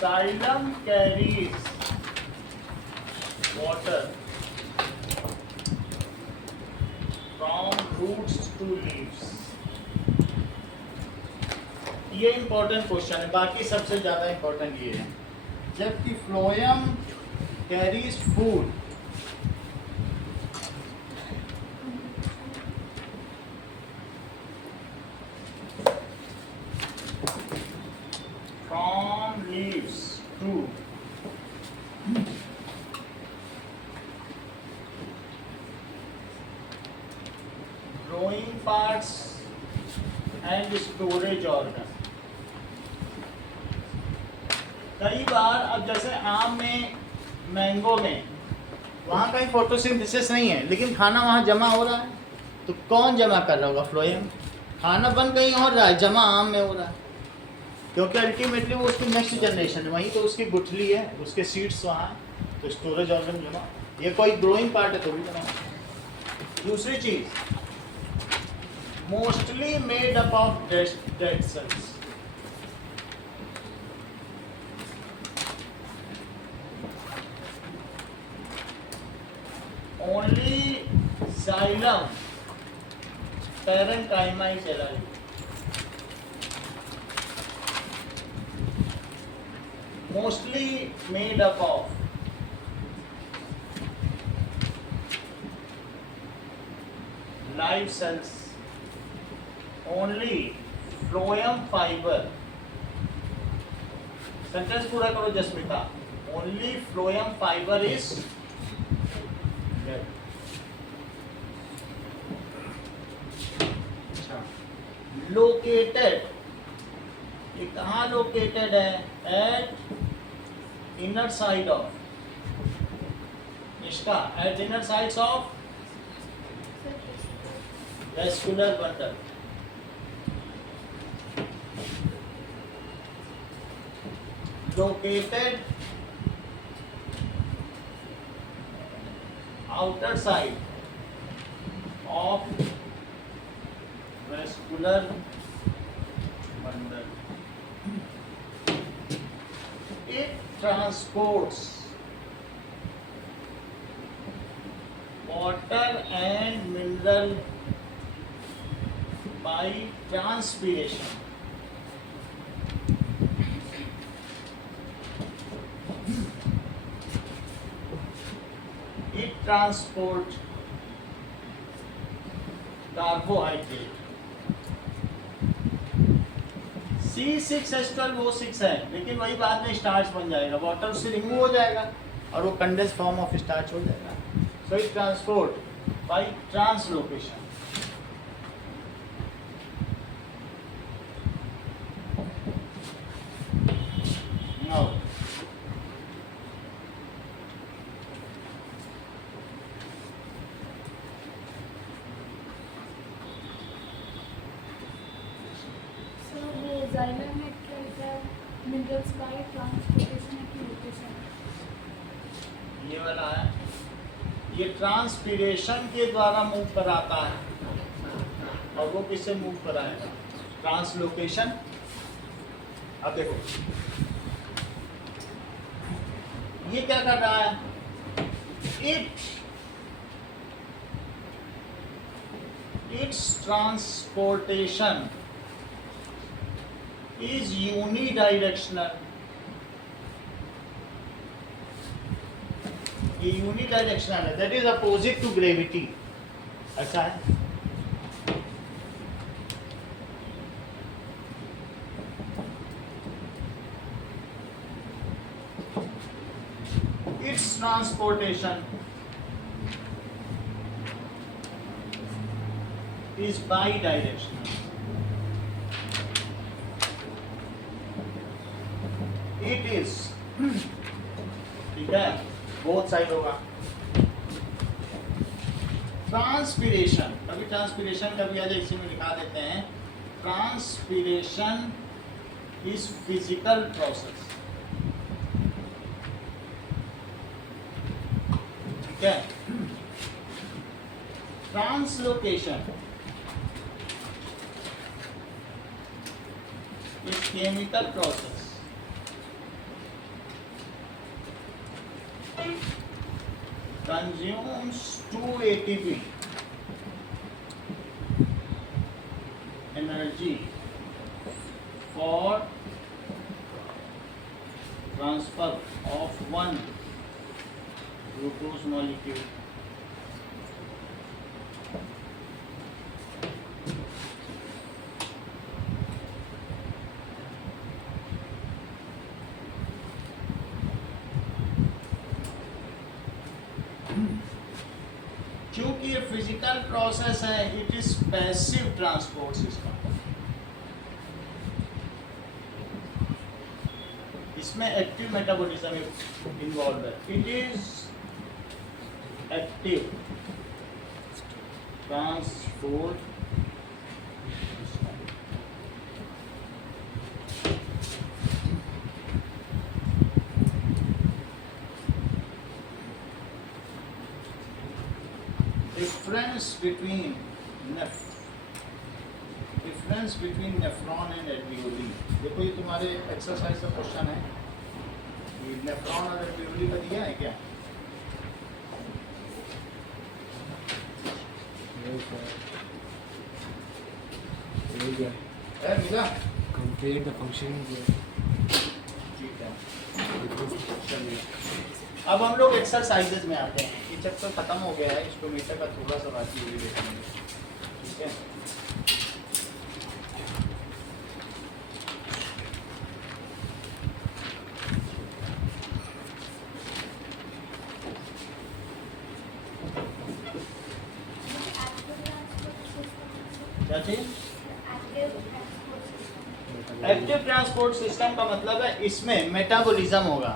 Xylem carries water from roots to leaves. ये इंपॉर्टेंट क्वेश्चन है, बाकी सबसे ज्यादा इंपॉर्टेंट ये है। जबकि phloem carries food, from leaves to growing parts and storage organ। कई बार अब जैसे आम में, मैंगो में, वहाँ कहीं फोटोसिंथेसिस नहीं है लेकिन खाना वहाँ जमा हो रहा है, तो कौन जमा कर रहा होगा? फ्लोएम। खाना बन कहीं और रहा है, जमा आम में हो रहा है, क्योंकि अल्टीमेटली वो उसकी नेक्स्ट जनरेशन है, वहीं तो उसकी गुठली है, उसके सीड्स वहाँ है, तो स्टोरेज ऑर्गन जमा। ये कोई ग्रोइंग पार्ट है तो भी जमा। दूसरी चीज़, mostly made up of dead cells. Only xylem parenchyma is alive। Mostly made up of live cells। Only phloem fiber। Sentence पूरा करो Jasmita. Only phloem fiber is dead। Located, ये कहाँ लोकेटेड है? एट इनर साइड ऑफ, इसका eight inner sides of vascular bundle. Located outer side of vascular bundle। It transports water and mineral by transpiration। It transports carbohydrate। C6H12O6 है, लेकिन वही बाद में starch बन जाएगा, वाटर उससे रिमूव हो जाएगा और वो कंडेंस फॉर्म ऑफ स्टार्च हो जाएगा। So it transport bye translocation. Now xylem में क्या होता है? मिनरल्स बाय ट्रांसपोर्टेशन की लोकेशन। ये वाला है, ये ट्रांसपीरेशन के द्वारा मूव कराता है, और वो किससे मूव कराएगा? ट्रांसलोकेशन। अब देखो ये क्या कर रहा है? Its transportation is unidirectional। ये यूनिडायरेक्शनल है, that is opposite to gravity. ऐसा है। Its transportation is bidirectional. It is, ठीक है, बोथ साइड होगा। ट्रांसपीरेशन, कभी ट्रांसपीरेशन कभी आज इसी में लिखा देते हैं। ट्रांसपीरेशन इज फिजिकल प्रोसेस, ठीक है। Translocation is chemical process. consumes 2 ATP energy for transfer of 1 glucose molecule. क्योंकि ये फिजिकल प्रोसेस है, it is passive transport system. इसमें एक्टिव मेटाबॉलिज्म इन्वॉल्व है। It is active transport difference between nephron and alveoli. देखो ये तुम्हारे exercise का question है, ये नेफ्रॉन और एल्वियोली का दिया है क्या? है मिला? Complete the function. ठीक है, चलिए अब हम लोग एक्सरसाइजेज में आते हैं। ये चैप्टर खत्म हो गया है, स्टोमीटर का थोड़ा सा बाकी हुई देखेंगे। ठीक है, क्या चीज? एक्टिव ट्रांसपोर्ट सिस्टम का मतलब है इसमें मेटाबॉलिज्म होगा,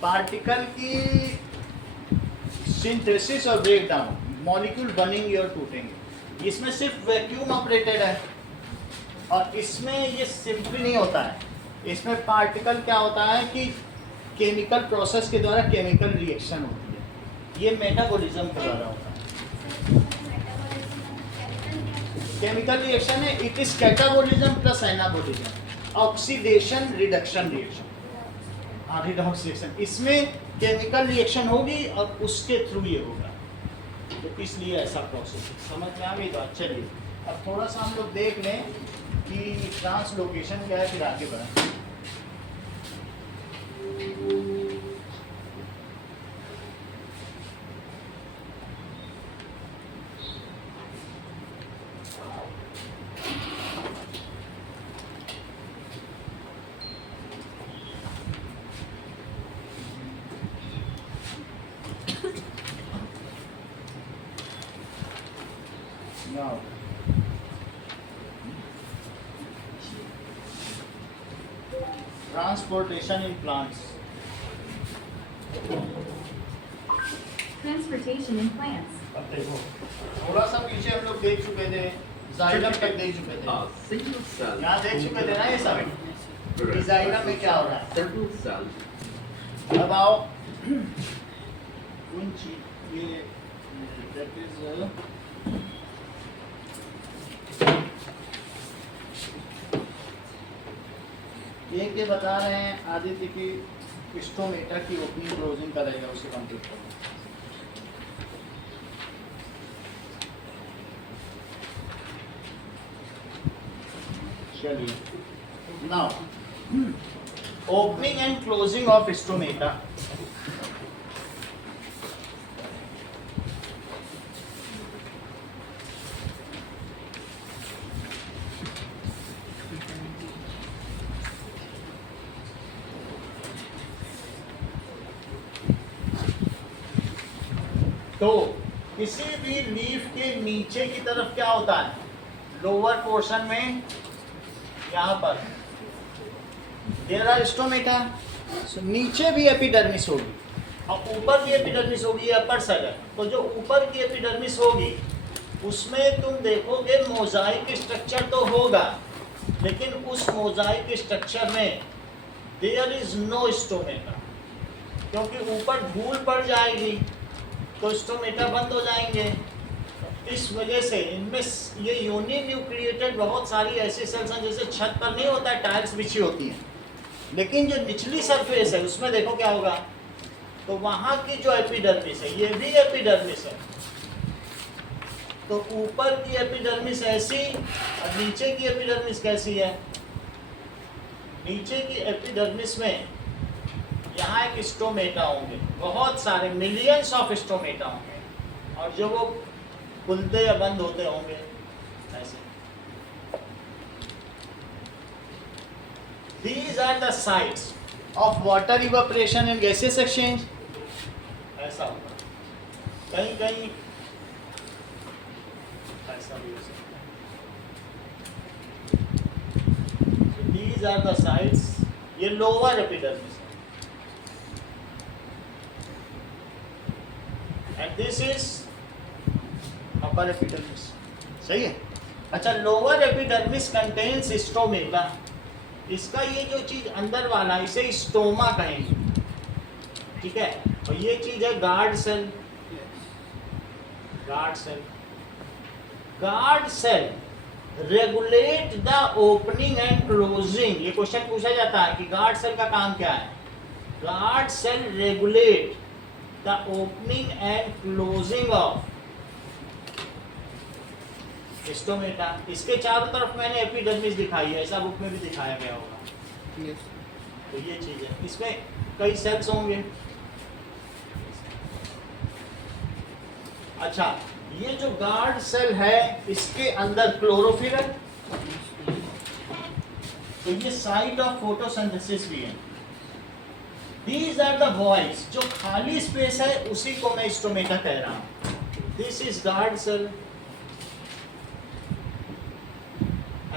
पार्टिकल की सिंथेसिस और ब्रेक डाउन, मॉलिक्यूल बर्निंग और टूटेंगे। इसमें सिर्फ वैक्यूम ऑपरेटेड है और इसमें ये सिंपली नहीं होता है। इसमें पार्टिकल क्या होता है कि केमिकल प्रोसेस के द्वारा केमिकल रिएक्शन होती है, ये मेटाबॉलिज्म के द्वारा होता है। केमिकल रिएक्शन है, it is catabolism plus anabolism, oxidation reduction reaction, redox reaction. इसमें केमिकल रिएक्शन होगी और उसके थ्रू ये होगा, तो इसलिए ऐसा प्रोसेस समझ में आ गई। तो चलिए अब थोड़ा सा हम लोग देख लें कि ट्रांसलोकेशन क्या है, फिर आगे बढ़ें। Now, transportation in plants. Transportation in plants. अब देखो थोड़ा सा पीछे हम लोग देख चुके थे, जाइलम तक देख चुके थे, Single cell. यहाँ देख चुके थे ना ये सब। जाइलम में क्या हो रहा है? Several cells. अब आओ कुछ ये that is ये बता रहे हैं आदित्य की स्टोमेटा की ओपनिंग क्लोजिंग करेगा, उसे कंप्लीट करो। चलिए now opening and closing of stomata. तो किसी भी लीफ के नीचे की तरफ क्या होता है, लोअर पोर्शन में यहाँ पर देयर आर स्टोमेटा, नीचे भी एपिडर्मिस होगी और ऊपर भी एपिडर्मिस होगी, अपर साइड है। तो जो ऊपर की एपिडर्मिस होगी उसमें तुम देखोगे मोजाइक स्ट्रक्चर तो होगा, लेकिन उस मोजाइक स्ट्रक्चर में देयर इज नो स्टोमेटा, क्योंकि ऊपर धूल पड़ जाएगी तो स्टोमेटा बंद हो जाएंगे। इस वजह से इनमें ये यूनिन्यूक्लिएटेड बहुत सारी ऐसी सेल्स हैं, जैसे छत पर नहीं होता है टाइल्स बिछी होती हैं, लेकिन जो निचली सरफेस है उसमें देखो क्या होगा, तो वहां की जो एपिडर्मिस है, ये भी एपिडर्मिस है, तो ऊपर की एपिडर्मिस ऐसी और नीचे की एपिडर्मिस कैसी है? नीचे की एपिडर्मिस में यहाँ एक स्टोमेटा होंगे, बहुत सारे मिलियंस ऑफ स्टोमेटा होंगे, और जो वो खुलते या बंद होते होंगे ऐसे। These are the sites of water evaporation and gaseous exchange. ऐसा होगा, कहीं कहीं ऐसा भी हो सकता है। So these are the sites, ये lower epidermis है, and this is upper epidermis, सही है। अच्छा, लोअर एपिडर्मिस कंटेन्स स्टोमेटा, इसका ये जो चीज अंदर वाला इसे स्टोमा कहेंगे, ठीक है। और ये चीज है guard cell. Guard cell, guard cell regulate the opening and closing. ये क्वेश्चन पूछा जाता है कि गार्ड सेल का काम क्या है। Guard cell regulate the opening and closing of stomata. इसके चारों तरफ मैंने एपिडर्मिस दिखाई है, ऐसा बुक में भी दिखाया गया होगा। तो ये चीज है, इसमें कई सेल्स होंगे। अच्छा, ये जो गार्ड सेल है इसके अंदर क्लोरोफिल है, तो ये साइट ऑफ फोटोसिंथेसिस भी है। दीज आर द वॉइड्स, जो खाली स्पेस है उसी को मैं स्टोमेटा कह रहा हूं। This is guard cell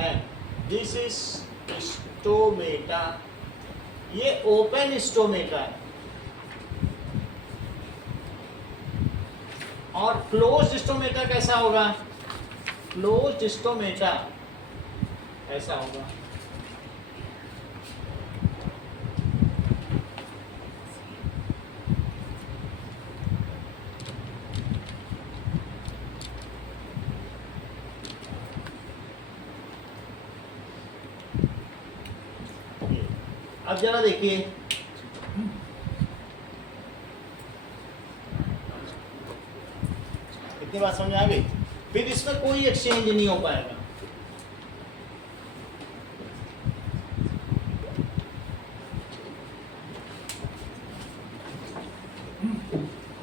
and this is stomata, ये ओपन स्टोमेटा है। और क्लोज्ड स्टोमेटा कैसा होगा? क्लोज्ड स्टोमेटा ऐसा होगा। अब जरा देखिए, इतनी बात समझ आ गई। फिर इसमें कोई एक्सचेंज नहीं हो पाएगा।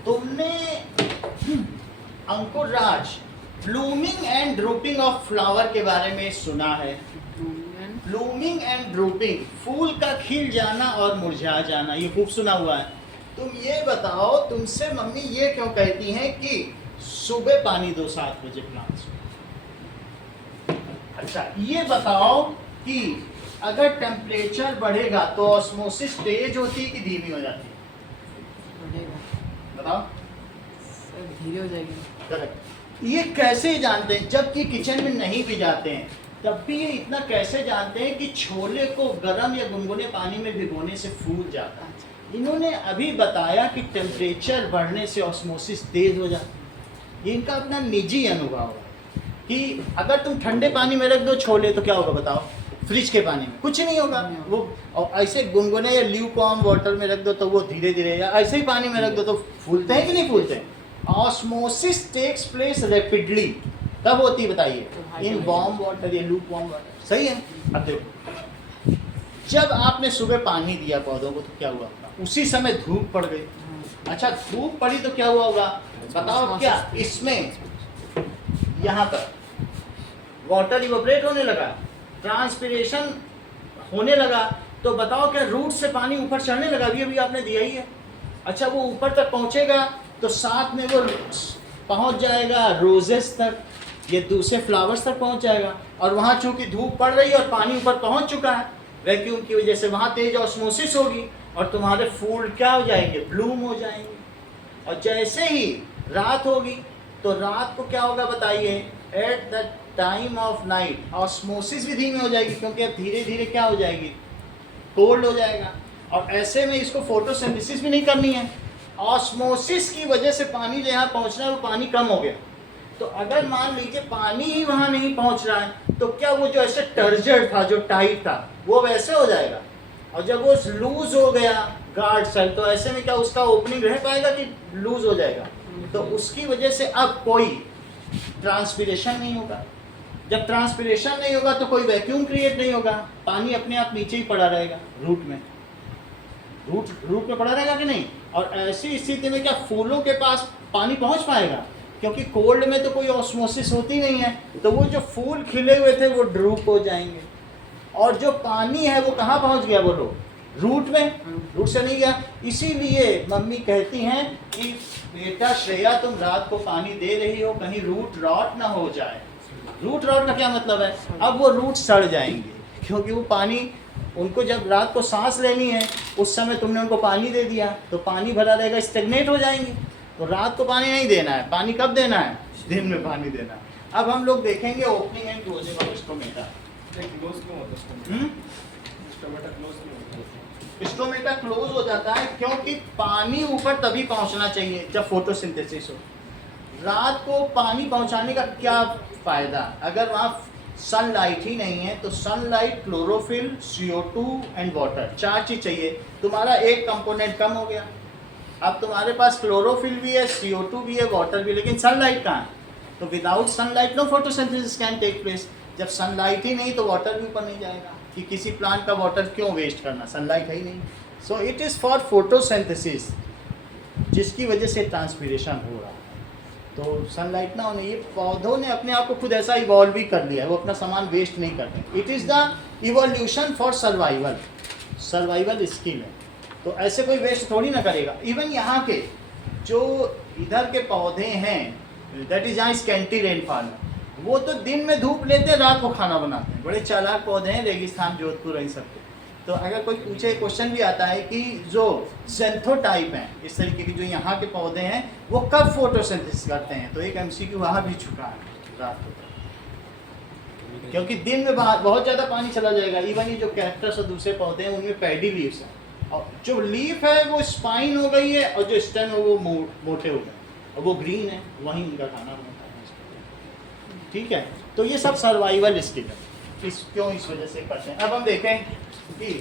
तुमने Ankur Raj blooming and drooping of flower के बारे में सुना है? ब्लूमिंग एंड ड्रूपिंग, फूल का खिल जाना और मुरझा जाना, ये खूब सुना हुआ है। तुम ये बताओ, तुमसे मम्मी ये क्यों कहती हैं कि सुबह पानी दो 7 बजे प्लांट्स को? अच्छा, ये बताओ कि अगर टेम्परेचर बढ़ेगा तो ऑस्मोसिस तेज होती है कि धीमी हो जाती है? बढ़ेगा। बताओ। सर धीरे हो जाएगी। करेक्ट। ये कैसे जानते हैं? जबकि किचन में नहीं भी जाते हैं तब भी ये इतना कैसे जानते हैं कि छोले को गर्म या गुनगुने पानी में भिगोने से फूल जाता है? इन्होंने अभी बताया कि टेम्परेचर बढ़ने से ऑस्मोसिस तेज हो जाता है। ये इनका अपना निजी अनुभव है कि अगर तुम ठंडे पानी में रख दो छोले तो क्या होगा बताओ? फ्रिज के पानी में कुछ नहीं होगा वो, और ऐसे गुनगुने या ल्यूकवार्म वाटर में रख दो तो वो धीरे धीरे, या ऐसे ही पानी में रख दो तो फूलते हैं कि नहीं फूलते? ऑस्मोसिस टेक्स प्लेस रैपिडली तब होती है, बताइए, इन वार्म वाटर या लूकवार्म वाटर। सही है। अब देखो, जब आपने सुबह पानी दिया पौधों को तो क्या हुआ? उसी समय धूप पड़ गई। अच्छा, धूप पड़ी तो क्या हुआ होगा बताओ? क्या इसमें यहाँ पर वाटर इवेपोरेट होने लगा, ट्रांसपिरेशन होने लगा, तो बताओ क्या रूट से पानी ऊपर चढ़ने लगा? अभी अभी आपने दिया ही है। अच्छा, वो ऊपर तक पहुँचेगा तो साथ में वो पहुँच जाएगा रोजेस तक, ये दूसरे फ्लावर्स तक पहुँच जाएगा। और वहाँ चूँकि धूप पड़ रही है और पानी ऊपर पहुँच चुका है, वैक्यूम की वजह से वहाँ तेज ऑस्मोसिस होगी और तुम्हारे फूल क्या हो जाएंगे? ब्लूम हो जाएंगे। और जैसे ही रात होगी तो रात को क्या होगा बताइए? At the time of night osmosis भी धीमी हो जाएगी, क्योंकि अब धीरे धीरे क्या हो जाएगी? कोल्ड हो जाएगा। और ऐसे में इसको फोटोसिंथेसिस भी नहीं करनी है। ऑस्मोसिस की वजह से पानी जो यहाँ पहुँचना है वो पानी कम हो गया। तो अगर मान लीजिए पानी ही वहाँ नहीं पहुँच रहा है तो क्या वो जो ऐसे टर्जर था, जो टाइट था, वो वैसे हो जाएगा? और जब वो लूज हो गया गार्ड सेल, तो ऐसे में क्या उसका ओपनिंग रह पाएगा कि लूज हो जाएगा? तो उसकी वजह से अब कोई ट्रांसपिरेशन नहीं होगा। जब ट्रांसपिरेशन नहीं होगा तो कोई वैक्यूम क्रिएट नहीं होगा, पानी अपने आप नीचे ही पड़ा रहेगा रूट में, रूट में पड़ा रहेगा कि नहीं। और ऐसी स्थिति में क्या फूलों के पास पानी पहुंच पाएगा? क्योंकि कोल्ड में तो कोई ऑस्मोसिस होती नहीं है, तो वो जो फूल खिले हुए थे वो ड्रूप हो जाएंगे। और जो पानी है वो कहाँ पहुंच गया बोलो? रूट में, रूट से नहीं गया। इसीलिए मम्मी कहती हैं कि बेटा श्रेया तुम रात को पानी दे रही हो, कहीं रूट रॉट ना हो जाए। रूट रॉट का क्या मतलब है? अब वो रूट सड़ जाएंगे, क्योंकि वो पानी उनको जब रात को सांस लेनी है उस समय तुमने उनको पानी दे दिया, तो पानी भरा रहेगा, स्टेगनेट हो जाएंगे। तो रात को पानी नहीं देना है, पानी कब देना है? दिन में पानी देना है। अब हम लोग देखेंगे opening and closing of stomata. Close क्यों होता है स्टोमेटा? क्लोज क्यों होता है? स्टोमेटा क्लोज हो जाता है क्योंकि पानी ऊपर तभी पहुंचना चाहिए जब फोटोसिंथेसिस हो। रात को पानी पहुंचाने का क्या फायदा? अगर वहाँ सनलाइट ही नहीं है तो sunlight, chlorophyll, CO2 and water, 4 चीज चाहिए। तुम्हारा एक कंपोनेंट कम हो गया। अब तुम्हारे पास क्लोरोफिल भी है, CO2 भी है, वाटर भी, लेकिन सनलाइट कहाँ है? तो without sunlight no photosynthesis can take place. जब सनलाइट ही नहीं तो वाटर भी ऊपर नहीं जाएगा, कि किसी प्लांट का वाटर क्यों वेस्ट करना, सनलाइट है ही नहीं। So it is for photosynthesis, जिसकी वजह से ट्रांसपिरेशन हो रहा है। तो सनलाइट ना होने, ये पौधों ने अपने आप को खुद ऐसा इवॉल्व भी कर लिया है, वो अपना सामान वेस्ट नहीं करते। It is the evolution for survival, survival skill है। तो ऐसे कोई वेस्ट थोड़ी ना करेगा। इवन यहाँ के जो इधर के पौधे हैं, दैट इज यहाँ स्कैंटी रेनफॉल, वो तो दिन में धूप लेते हैं, रात को खाना बनाते हैं। बड़े चालाक पौधे हैं, रेगिस्तान, जोधपुर, इन सब के। तो अगर कोई पूछे, क्वेश्चन भी आता है कि जो ज़ेंथोटाइप हैं, इस तरीके के जो यहाँ के पौधे हैं, वो कब फोटोसिंथेसिस करते हैं? तो एक MCQ वहाँ भी चुका है, रात को, क्योंकि दिन में बहुत ज़्यादा पानी चला जाएगा। इवन ये जो कैक्टस और दूसरे पौधे हैं उनमें पैडी लीव्स हैं, और जो लीफ है वो स्पाइन हो गई है और जो स्टेम है वो मोटे हो गए, और वो ग्रीन है, वहीं उनका खाना बनता है। ठीक है, तो ये सब सर्वाइवल स्किल है, इस वजह से करते हैं। अब हम देखें कि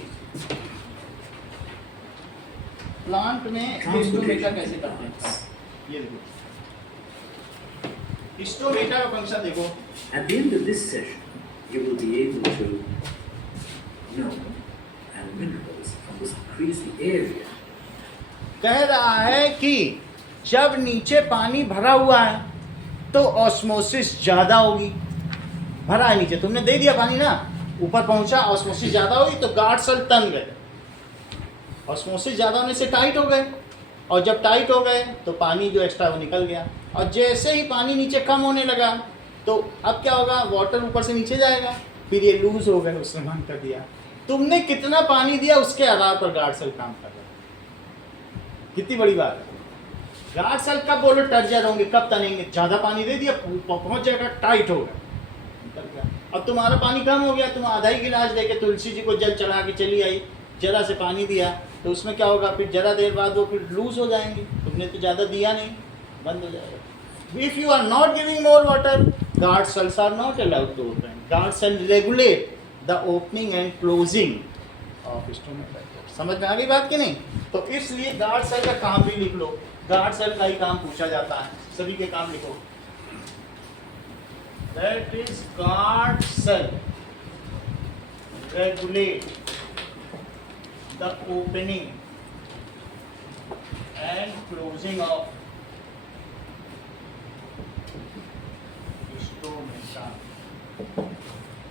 प्लांट में स्टोमेटा कैसे करते हैं। ये देखो स्टोमेटा का फंक्शन देखो। At the end of this session, you will be able to know and minerals from this crazy area. कह रहा है कि जब नीचे पानी भरा हुआ है तो ऑस्मोसिस ज़्यादा होगी। भरा है नीचे, तुमने दे दिया पानी ना, ऊपर पहुंचा, ऑस्मोसिस ज़्यादा होगी, तो गार्ड सेल तन गए, ऑस्मोसिस ज़्यादा होने से टाइट हो गए, और जब टाइट हो गए तो पानी जो एक्स्ट्रा वो निकल गया। और जैसे ही पानी नीचे कम होने लगा तो अब क्या होगा? वाटर ऊपर से नीचे जाएगा, फिर ये लूज हो गए, उसने बंद कर दिया। तुमने कितना पानी दिया उसके आधार पर गार्ड सेल काम कर रहा है। कितनी बड़ी बात है। गार्ड सेल कब बोलो टर्जर होंगे, कब तनेंगे? ज़्यादा पानी दे दिया, पहुंच जाएगा, टाइट हो गया, निकल गया। अब तुम्हारा पानी कम हो गया, तुम आधा ही गिलास दे के तुलसी जी को जल चढ़ा के चली आई, जरा से पानी दिया, तो उसमें क्या होगा? फिर जरा देर बाद वो फिर लूज हो जाएंगे, तुमने तो ज़्यादा दिया नहीं, बंद हो जाएगा। If you are not giving more water, guard cells are not allowed to open. Guard cell regulate the opening and closing of stomata. समझ में आ गई बात कि नहीं? तो इसलिए गार्ड सेल का काम भी लिख लो, गार्ड सेल का ही काम पूछा जाता है, सभी के काम लिखो। That is guard cell regulate the opening and closing of stomata.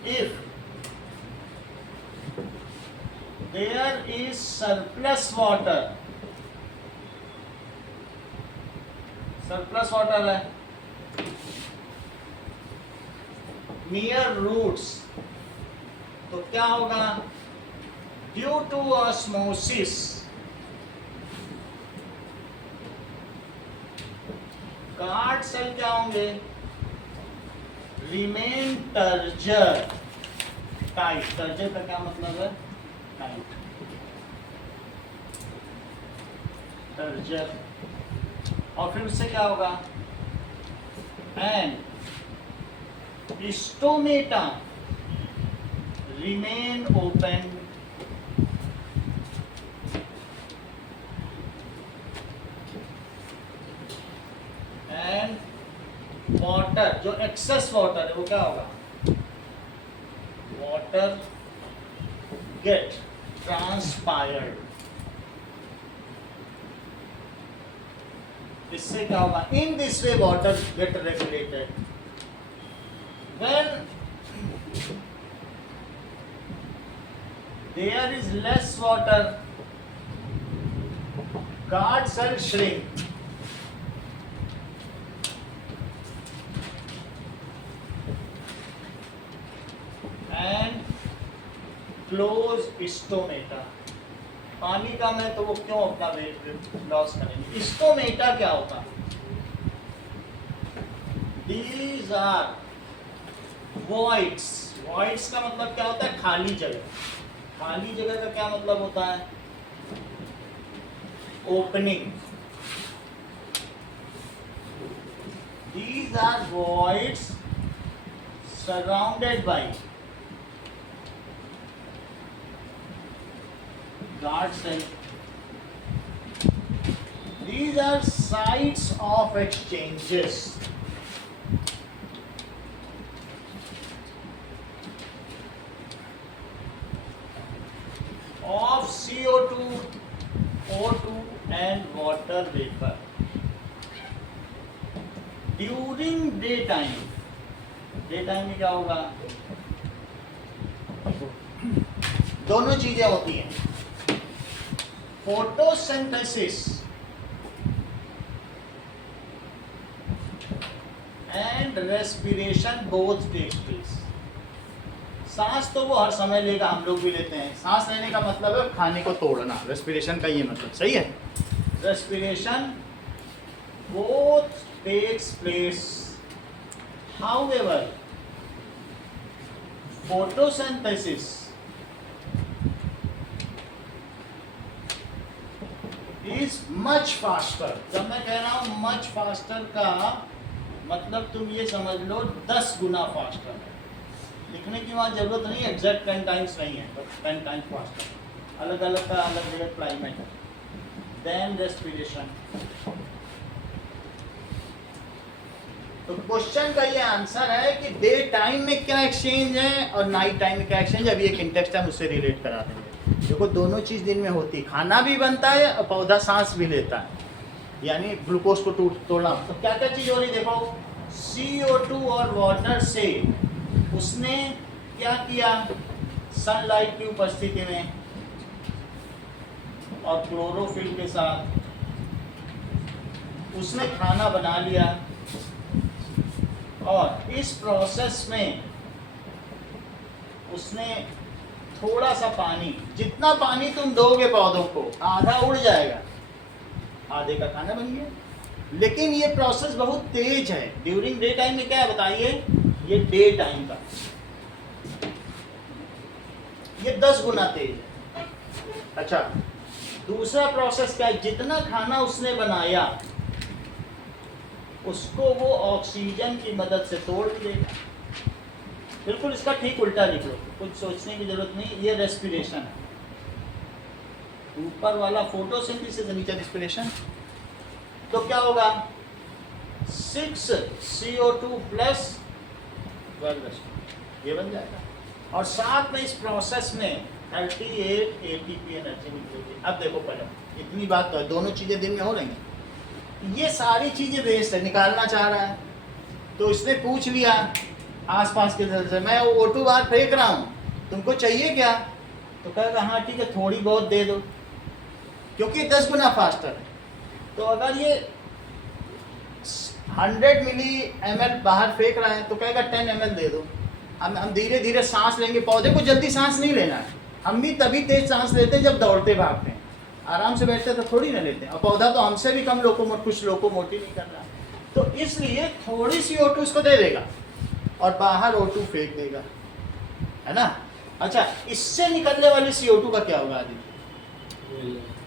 If there is surplus water है near roots, तो क्या होगा? Due to osmosis guard cell क्या होंगे? Remain टर्जर tight. टर्जर का क्या मतलब है? टाइट। टर्जर, और फिर उससे क्या होगा? And stomata remain open water, जो एक्सेस वाटर है वो क्या होगा, वाटर गेट ट्रांसपायर्ड। इससे क्या होगा, in this way water get regulated. When there is less water, guard cell shrink and close stomata। पानी कम है तो वो क्यों अपना वेट लॉस करेंगे। स्टोमेटा क्या होता है, these are voids। voids का मतलब क्या होता है, खाली जगह। खाली जगह का क्या मतलब होता है, opening. These are voids surrounded by guard cell। These are sites of exchanges of CO2, O2 and water vapor during daytime। daytime में क्या होगा, दोनों चीजें होती हैं, photosynthesis and respiration both takes place. सांस तो वो हर समय लेगा, हम लोग भी लेते हैं। सांस लेने का मतलब है खाने को तोड़ना, रेस्पिरेशन का ये मतलब, सही है। Respiration both takes place, however photosynthesis is much faster. जब मैं कह रहा हूं मच फास्टर का मतलब तुम ये समझ लो 10 गुना फास्टर है। लिखने की वहाँ जरूरत नहीं है, एग्जैक्ट 10 टाइम्स नहीं है, बट 10 टाइम्स फास्टर। अलग अलग का अलग जगह क्लाइमेट है। Then respiration. तो क्वेश्चन का ये आंसर है कि डे टाइम में क्या एक्सचेंज है और नाइट टाइम में क्या एक्सचेंज है। अभी एक इंटेक्स्ट है, उससे रिलेट करा देंगे। देखो दोनों चीज दिन में होती है, खाना भी बनता है और पौधा सांस भी लेता है, यानी ग्लूकोज को तोड़ना। तो क्या क्या चीज हो रही, देखो CO2 और वाटर से उसने क्या किया, सनलाइट की उपस्थिति में और क्लोरोफिल के साथ उसने खाना बना लिया। और इस प्रोसेस में उसने थोड़ा सा पानी, जितना पानी तुम दोगे पौधों को आधा उड़ जाएगा, आधे का खाना बन गया। लेकिन ये प्रोसेस बहुत तेज है। ड्यूरिंग डे टाइम में क्या है बताइए, ये डे टाइम का ये 10 गुना तेज है। अच्छा, दूसरा प्रोसेस क्या है, जितना खाना उसने बनाया उसको वो ऑक्सीजन की मदद से तोड़ देगा। बिल्कुल इसका ठीक उल्टा लिख लो, कुछ सोचने की जरूरत नहीं। ये रेस्पिरेशन है, ऊपर वाला फोटोसिंथेसिस, नीचे रेस्पिरेशन। तो क्या होगा, 6 CO2 प्लस 12 ये बन जाएगा। और साथ में इस प्रोसेस में 38 ATP एनर्जी निकलेगी। अब देखो पहले इतनी बात तो है, दोनों चीज़ें दिन में हो रही हैं। ये सारी चीज़ें वेस्ट है, निकालना चाह रहा है तो इसने पूछ लिया आसपास के जल से, मैं O2 बाहर फेंक रहा हूँ, तुमको चाहिए क्या? तो कहेगा हाँ ठीक है, थोड़ी बहुत दे दो, क्योंकि 10 गुना फास्टर है। तो अगर ये 100 मिली ml बाहर फेंक रहा है तो कहेगा 10 ml दे दो। हम धीरे धीरे सांस लेंगे। पौधे को जल्दी सांस नहीं लेना है, हम भी तभी तेज सांस लेते हैं जब दौड़ते भागते हैं। आराम से बैठते तो थोड़ी ना लेते हैं। और पौधा तो हमसे भी कम कुछ लोकोमोटिव नहीं कर रहा, तो इसलिए थोड़ी सी O2 उसको दे देगा और बाहर O2 फेंक देगा, है ना। अच्छा, इससे निकलने वाली CO2 का क्या होगा आदि?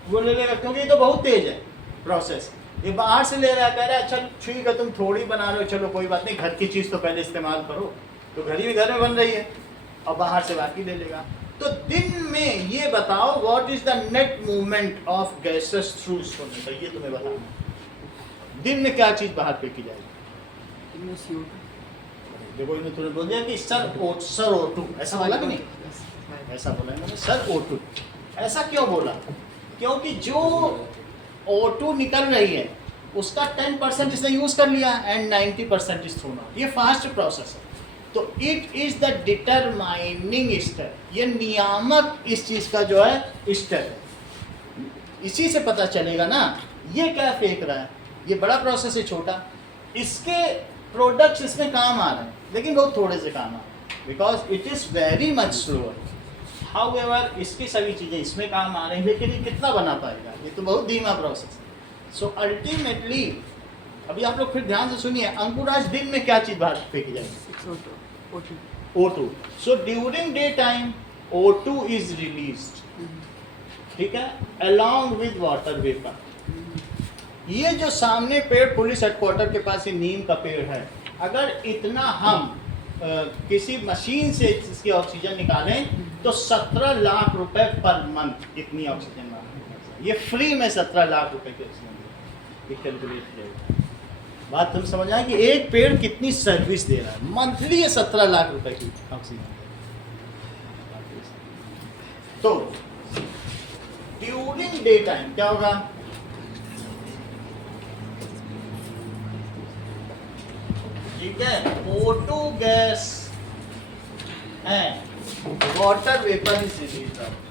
वो ले लेगा, क्योंकि ये तो बहुत तेज है प्रोसेस। ये बाहर से ले रहा है, कह रहा है अच्छा ठीक है तुम थोड़ी बना रहे हो, चलो कोई बात नहीं, घर की चीज़ तो पहले इस्तेमाल करो। तो घर में बन रही है और बाहर से बाकी ले लेगा। तो दिन में ये बताओ what is the net movement of gases through stomata, ये तुम्हें बताना। दिन में क्या चीज़ बाहर फेंकी जाएगी? इनमें CO2 देखो इन्होंने तुरंत बोल दिया कि सर O2, ऐसा बोला कि नहीं? ऐसा बोला इन्होंने सर O2। ऐसा क्यों बोला? क्योंकि जो O2 निकल रही है उसका 10% इसने यूज कर लिया एंड 90% इज थ्रोन आउट। ये फास्ट प्रोसेस है। तो it is the determining step, ये नियामक इस चीज का जो है स्टेप है। इसी से पता चलेगा ना ये क्या फेंक रहा है। ये बड़ा प्रोसेस है छोटा, इसके प्रोडक्ट्स इसमें काम आ रहे हैं लेकिन बहुत थोड़े से काम आ रहे हैं because it is very much slower. However इसकी सभी चीज़ें इसमें काम आ रही हैं लेकिन ये कितना बना पाएगा, ये तो बहुत धीमा प्रोसेस है। सो अल्टीमेटली अभी आप लोग फिर ध्यान से सुनिए, अंकुराज दिन में क्या चीज़ बाहर फेंकी जाएगी? O2। So during day time O2 is released, ठीक है, अलॉन्ग विद वाटर वेपर। ये जो सामने पेड़ पुलिस हेडक्वार्टर के पास ये नीम का पेड़ है, अगर इतना हम किसी मशीन से इसकी ऑक्सीजन निकालें तो 17 लाख रुपए पर मंथ इतनी ऑक्सीजन मांगेगा। ये फ्री में 17 लाख रुपए की ऑक्सीजन ये कैलकुलेट किया। बात तुम समझ आए कि एक पेड़ कितनी सर्विस दे रहा है, मंथली ये 17 लाख रुपए की ऑक्सीजन। तो ड्यूरिंग डे टाइम क्या होगा? ठीक है, O2 gas and water vapour is released out.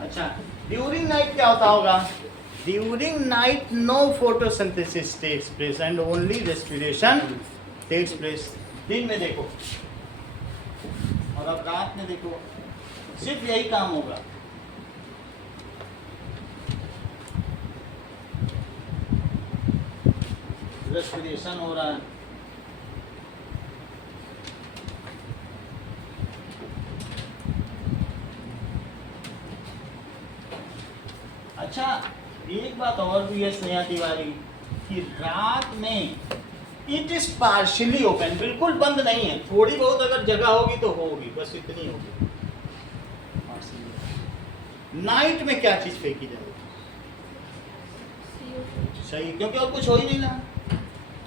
अच्छा, ड्यूरिंग नाइट क्या होता होगा? During night no photosynthesis takes place and only respiration takes place. दिन में देखो और अब रात में देखो, सिर्फ यही काम होगा। रेस्पिरेशन हो रहा है, अच्छा एक बात और भी है स्नेहा तिवारी कि रात में इट इज पार्शियली ओपन, बिल्कुल बंद नहीं है, थोड़ी बहुत अगर जगह होगी तो होगी, बस इतनी होगी। नाइट में क्या चीज फेंकी जाएगी? सही, क्योंकि और कुछ हो ही नहीं रहा।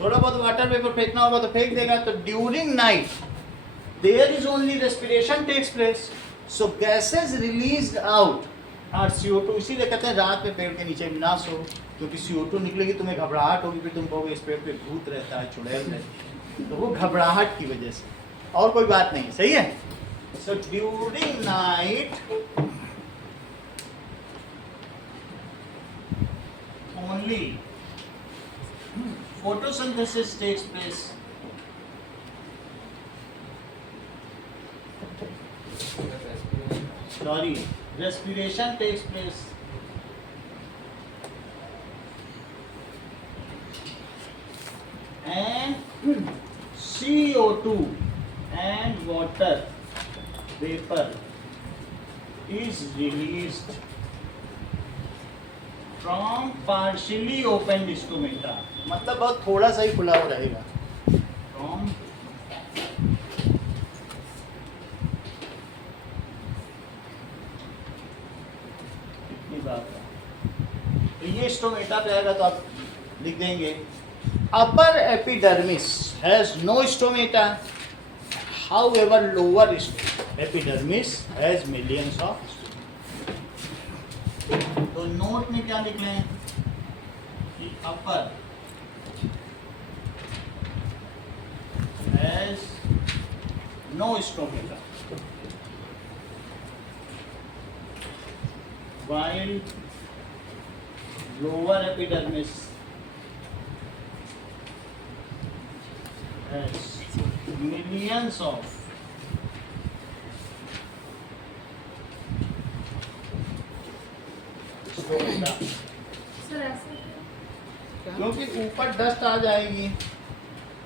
थोड़ा बहुत वाटर वेपर फेंकना होगा तो फेंक देगा। तो during night there is only respiration takes place, so gases released out are CO2। इसीलिए कहते हैं रात में पेड़ के नीचे ना सो, क्योंकि CO2 निकलेगी, तुम्हें घबराहट होगी, फिर तुम कहोगे इस पेड़ पे भूत रहता है, चुड़ैल रहती है, तो वो घबराहट की वजह से, और कोई बात नहीं। सही है। So during night only photosynthesis takes place. Sorry, respiration takes place. And CO2 and water vapor is released from partially opened stomata, मतलब बहुत थोड़ा सा ही खुला हुआ रहेगा। From इतनी बात है। तो ये स्टोमेटा पे आएगा तो आप लिख देंगे upper epidermis has no stomata, however lower epidermis has millions of। तो नोट में क्या लिख लें कि upper has no stomata while lower epidermis has millions of stomata. Sir ऐसे क्योंकि ऊपर डस्ट आ जाएगी,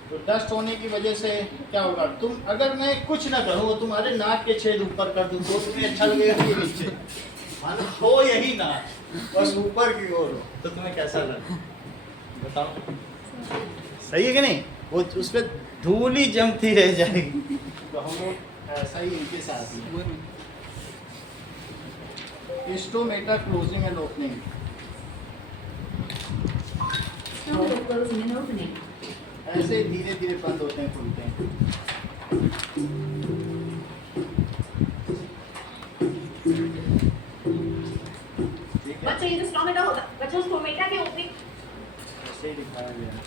तो डस्ट होने की वजह से क्या होगा, तुम अगर मैं कुछ ना करूँ तुम्हारे नाक के छेद ऊपर कर दूँ तो तुम्हें अच्छा लगेगा कि नीचे हो यही नाक, बस ऊपर की ओर हो, तो तुम्हें कैसा लगे बताओ? सही है कि नहीं? वो उस पर धूल ही जमती रह जाएगी। तो हम लोग ऐसा ही इनके साथ ही हैं। Stomata closing and opening. Stomata closing and opening. ऐसे धीरे धीरे बंद होते हैं, खुलते हैं। ठीक है, बच्चों ये जो स्टोमेटा होता है, बच्चों स्टोमेटा के ओपनिंग ऐसे ही दिखाया गया है।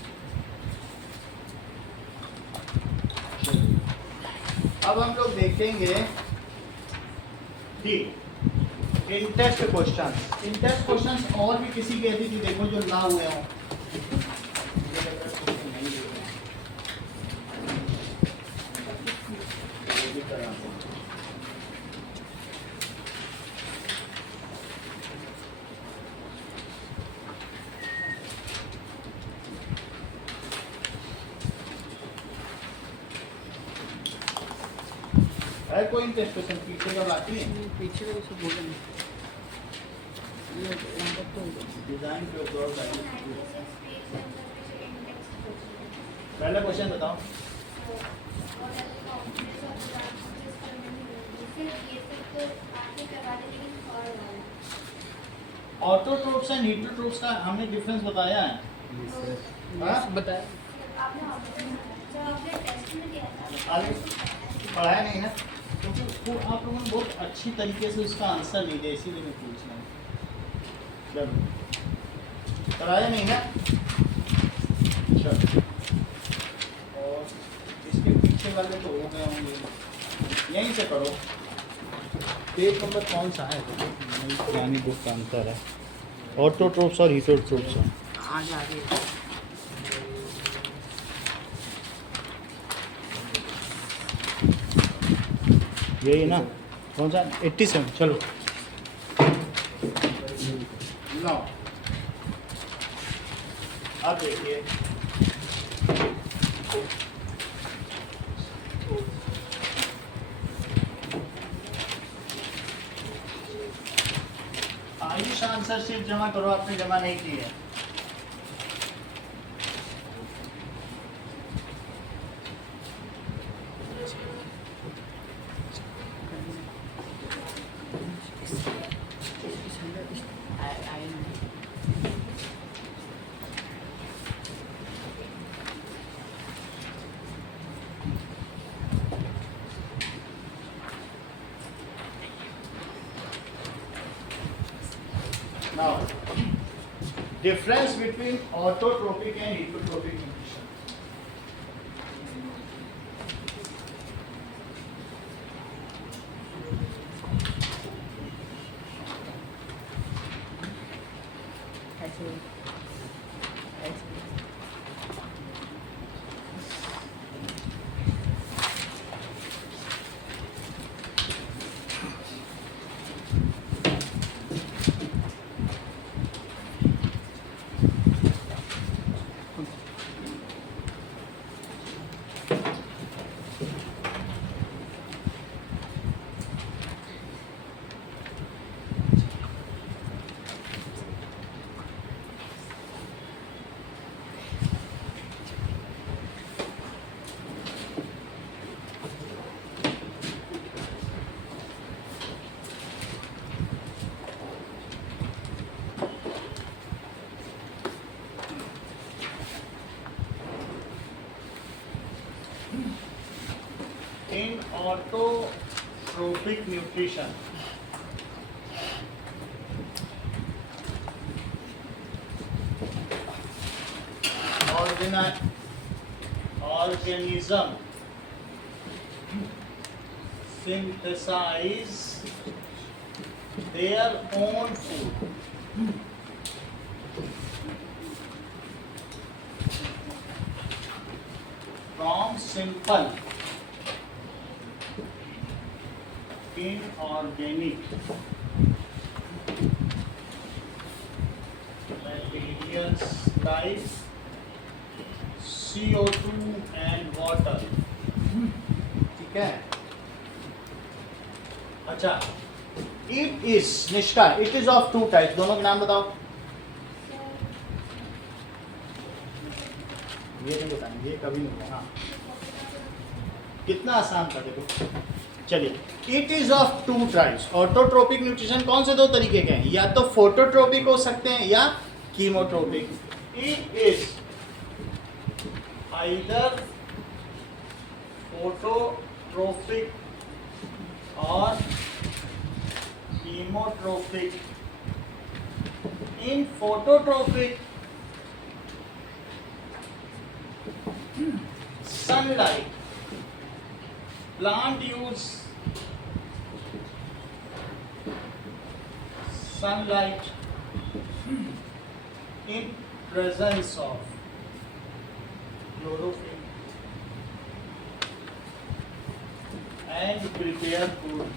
अब हम लोग देखेंगे ठीक इन टेस्ट क्वेश्चंस और भी किसी की ऐसी थी देखो जो ना हुए हों। मुझे लग रहा है कुछ नहीं हुए हैं। ये भी करा दो। है कोई इंटरेस्ट क्वेश्चन पीछे का बाकी है? पीछे का सब बोला नहीं ये यहाँ तक तो डिजाइन के ऊपर और बताइए। 96 पेज नंबर पे से इंडेक्स क्वेश्चन। पहला क्वेश्चन बताओ। और कॉम्प्लेक्स और ट्रांसफर करने में सिर्फ ये सब तो आपने करवा दी, लेकिन और वाला ऑटोट्रोप्स एंड हीटरोट्रोप्स का हमने डिफरेंस बताया है। हाँ? बताया आपने जो आपने टेस्ट में दिया था आगे पढ़ाया नहीं ना, क्योंकि वो आप लोगों ने बहुत अच्छी तरीके से उसका आंसर नहीं दिया, इसीलिए मैं पूछ रहा हूँ। चलो पढ़ाया नहीं ना, चलो। और इसके पीछे वाले तो हो गए होंगे, यहीं से करो। पेज नंबर कौन सा है? पुरानी बुक का अंतर है, ऑटोट्रोप्स और हीटरोट्रोप्स है। आगे आगे यही ना, कौन सा? 87। चलो नो, अब देखिए आयुष आंसर शीट जमा करो, आपने जमा नहीं की है। Now, difference between autotropic and heterotropic nutrition. ऐसे ऐसे In autotrophic nutrition, organism synthesize their own food. From simple inorganic materials like CO2 and water. ठीक है? अच्छा, it is निष्ठा, it is of two types. दोनों के नाम बताओ। ये नहीं बताएंगे, ये कभी नहीं। हाँ, कितना आसान था देखो। चलिए, it is of two types. Autotrophic nutrition कौन से दो तरीके के हैं? या तो फोटोट्रोपिक हो सकते हैं या कीमोट्रोपिक। इट इज आइदर फोटोट्रोपिक और कीमोट्रोपिक। इन phototropic, sunlight, plant use sunlight in presence of chlorophyll and prepare food.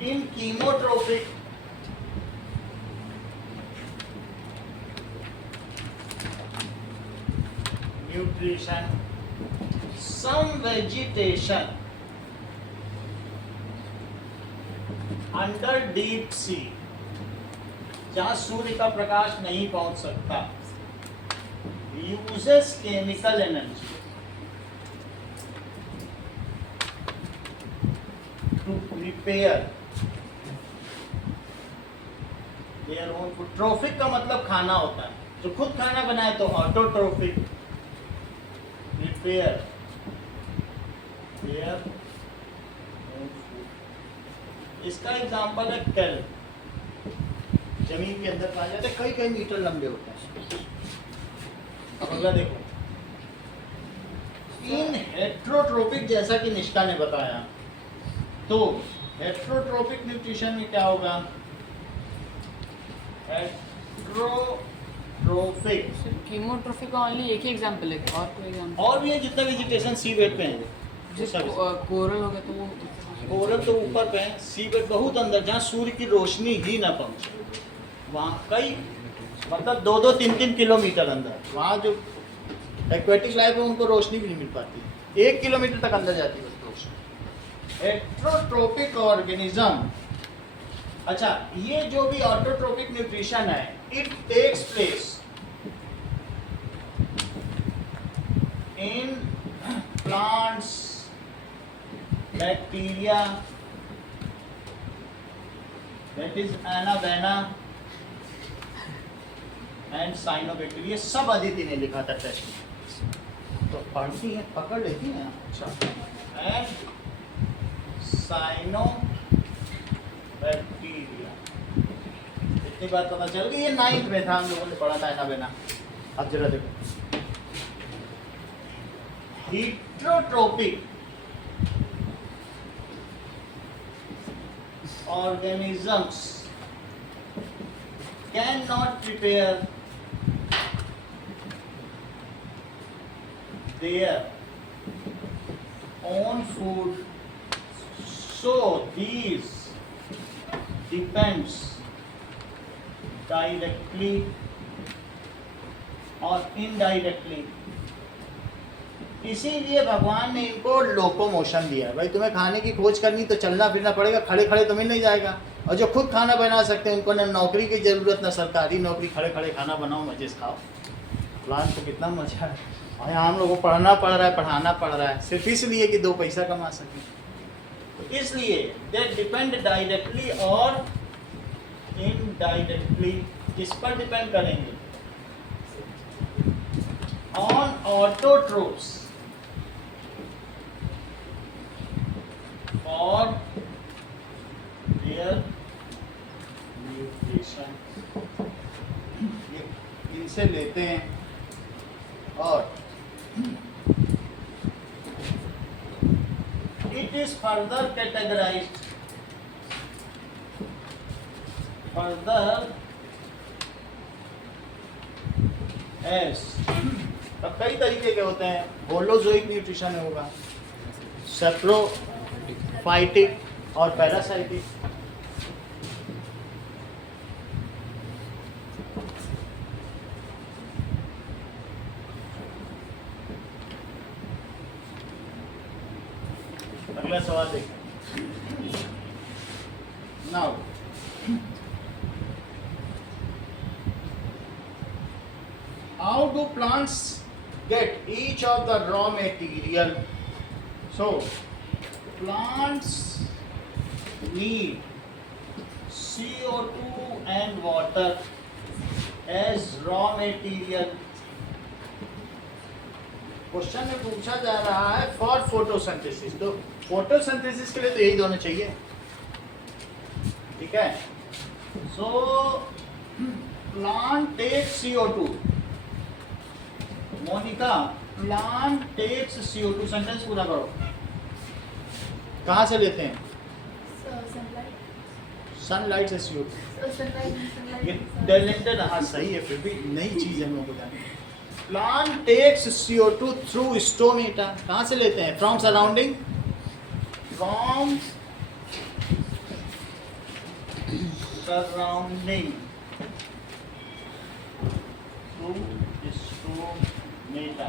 In chemotropic, nutrition, some vegetation under deep sea, जहाँ सूर्य का प्रकाश नहीं पहुंच सकता, uses chemical energy to prepare their own food. Trophic का मतलब खाना होता है, जो खुद खाना बनाए तो autotrophic. prepare their own food. इसका एग्जाम्पल है केल्प, जमीन के अंदर पाए जाते हैं, कई कई मीटर लंबे होते हैं। अब अगला देखो, इन हेट्रोट्रोपिक, जैसा कि निष्ठा ने बताया, तो हेट्रोट्रोपिक न्यूट्रिशन में क्या होगा? हेट्रोट्रोपिक कीमोट्रोफी का ओनली एक ही एग्जांपल है, और कोई एग्जांपल? और भी है, जितना वेजिटेशन सी बेड पे है। जिस कोरल हो गया तो वो कोरल तो ऊपर पे है, सी बेड बहुत अंदर, जहाँ सूर्य की रोशनी ही ना पहुंचे, वहाँ कई मतलब 2-3 किलोमीटर अंदर, वहाँ जो एक्वेटिक लाइफ है उनको रोशनी भी नहीं मिल पाती, 1 किलोमीटर तक अंदर जाती है रोशनी। हेट्रोट्रोपिक ऑर्गेनिज्म, अच्छा, ये जो भी ऑटोट्रोपिक न्यूट्रिशन है, it takes place in plants, bacteria, that is anabaena and cyanobacteria. सब अदिति ने लिखा था टेस्ट में, तो पढ़ती है, पकड़ लेती है। अच्छा, एंड साइनोबैक्टीरिया, इतनी बात पता चल गई। ये 9th में था, हम लोगों ने पढ़ा था एनाबेना। अब जरा देखो, heterotropic organisms cannot prepare their own food, so these depends directly or indirectly। इसीलिए भगवान ने इनको लोकोमोशन दिया। भाई तुम्हें खाने की खोज करनी तो चलना फिरना पड़ेगा, खड़े खड़े तो मिल नहीं जाएगा। और जो खुद खाना बना सकते हैं उनको ना नौकरी की ज़रूरत, ना सरकारी नौकरी, खड़े खड़े खाना बनाओ, मजे से खाओ। प्लान तो कितना मजा है। और यहाँ हम लोगों को पढ़ना पड़ रहा है, पढ़ाना पड़ रहा है, सिर्फ इसलिए कि 2 पैसा कमा सकें। तो इसलिए दे डिपेंड डायरेक्टली और इनडायरेक्टली, किस पर डिपेंड करेंगे? ऑन ऑटोट्रोप्स और their nutrition। इनसे लेते हैं और it is further categorized as, अब कई तरीके के होते हैं। होलोजोइक न्यूट्रिशन होगा, सेप्रोफाइटिक और पैरासाइटिक। अगला सवाल देखिए। Now how do plants get each of the raw material So plants need CO2 and water as raw material. Question में पूछा जा रहा है फॉर फोटोसिंथेसिस, तो फोटोसिंथेसिस के लिए तो यही दोनों चाहिए, ठीक है। So plant takes CO2, Monika plant takes CO2, sentence पूरा करो। कहाँ से लेते हैं? सनलाइट से CO2। ये टैलेंटेड, हाँ सही है, फिर भी नई चीज हम लोग को जाने। Plant takes CO2 through stomata, कहाँ से लेते हैं? From surrounding, from surrounding through stomata.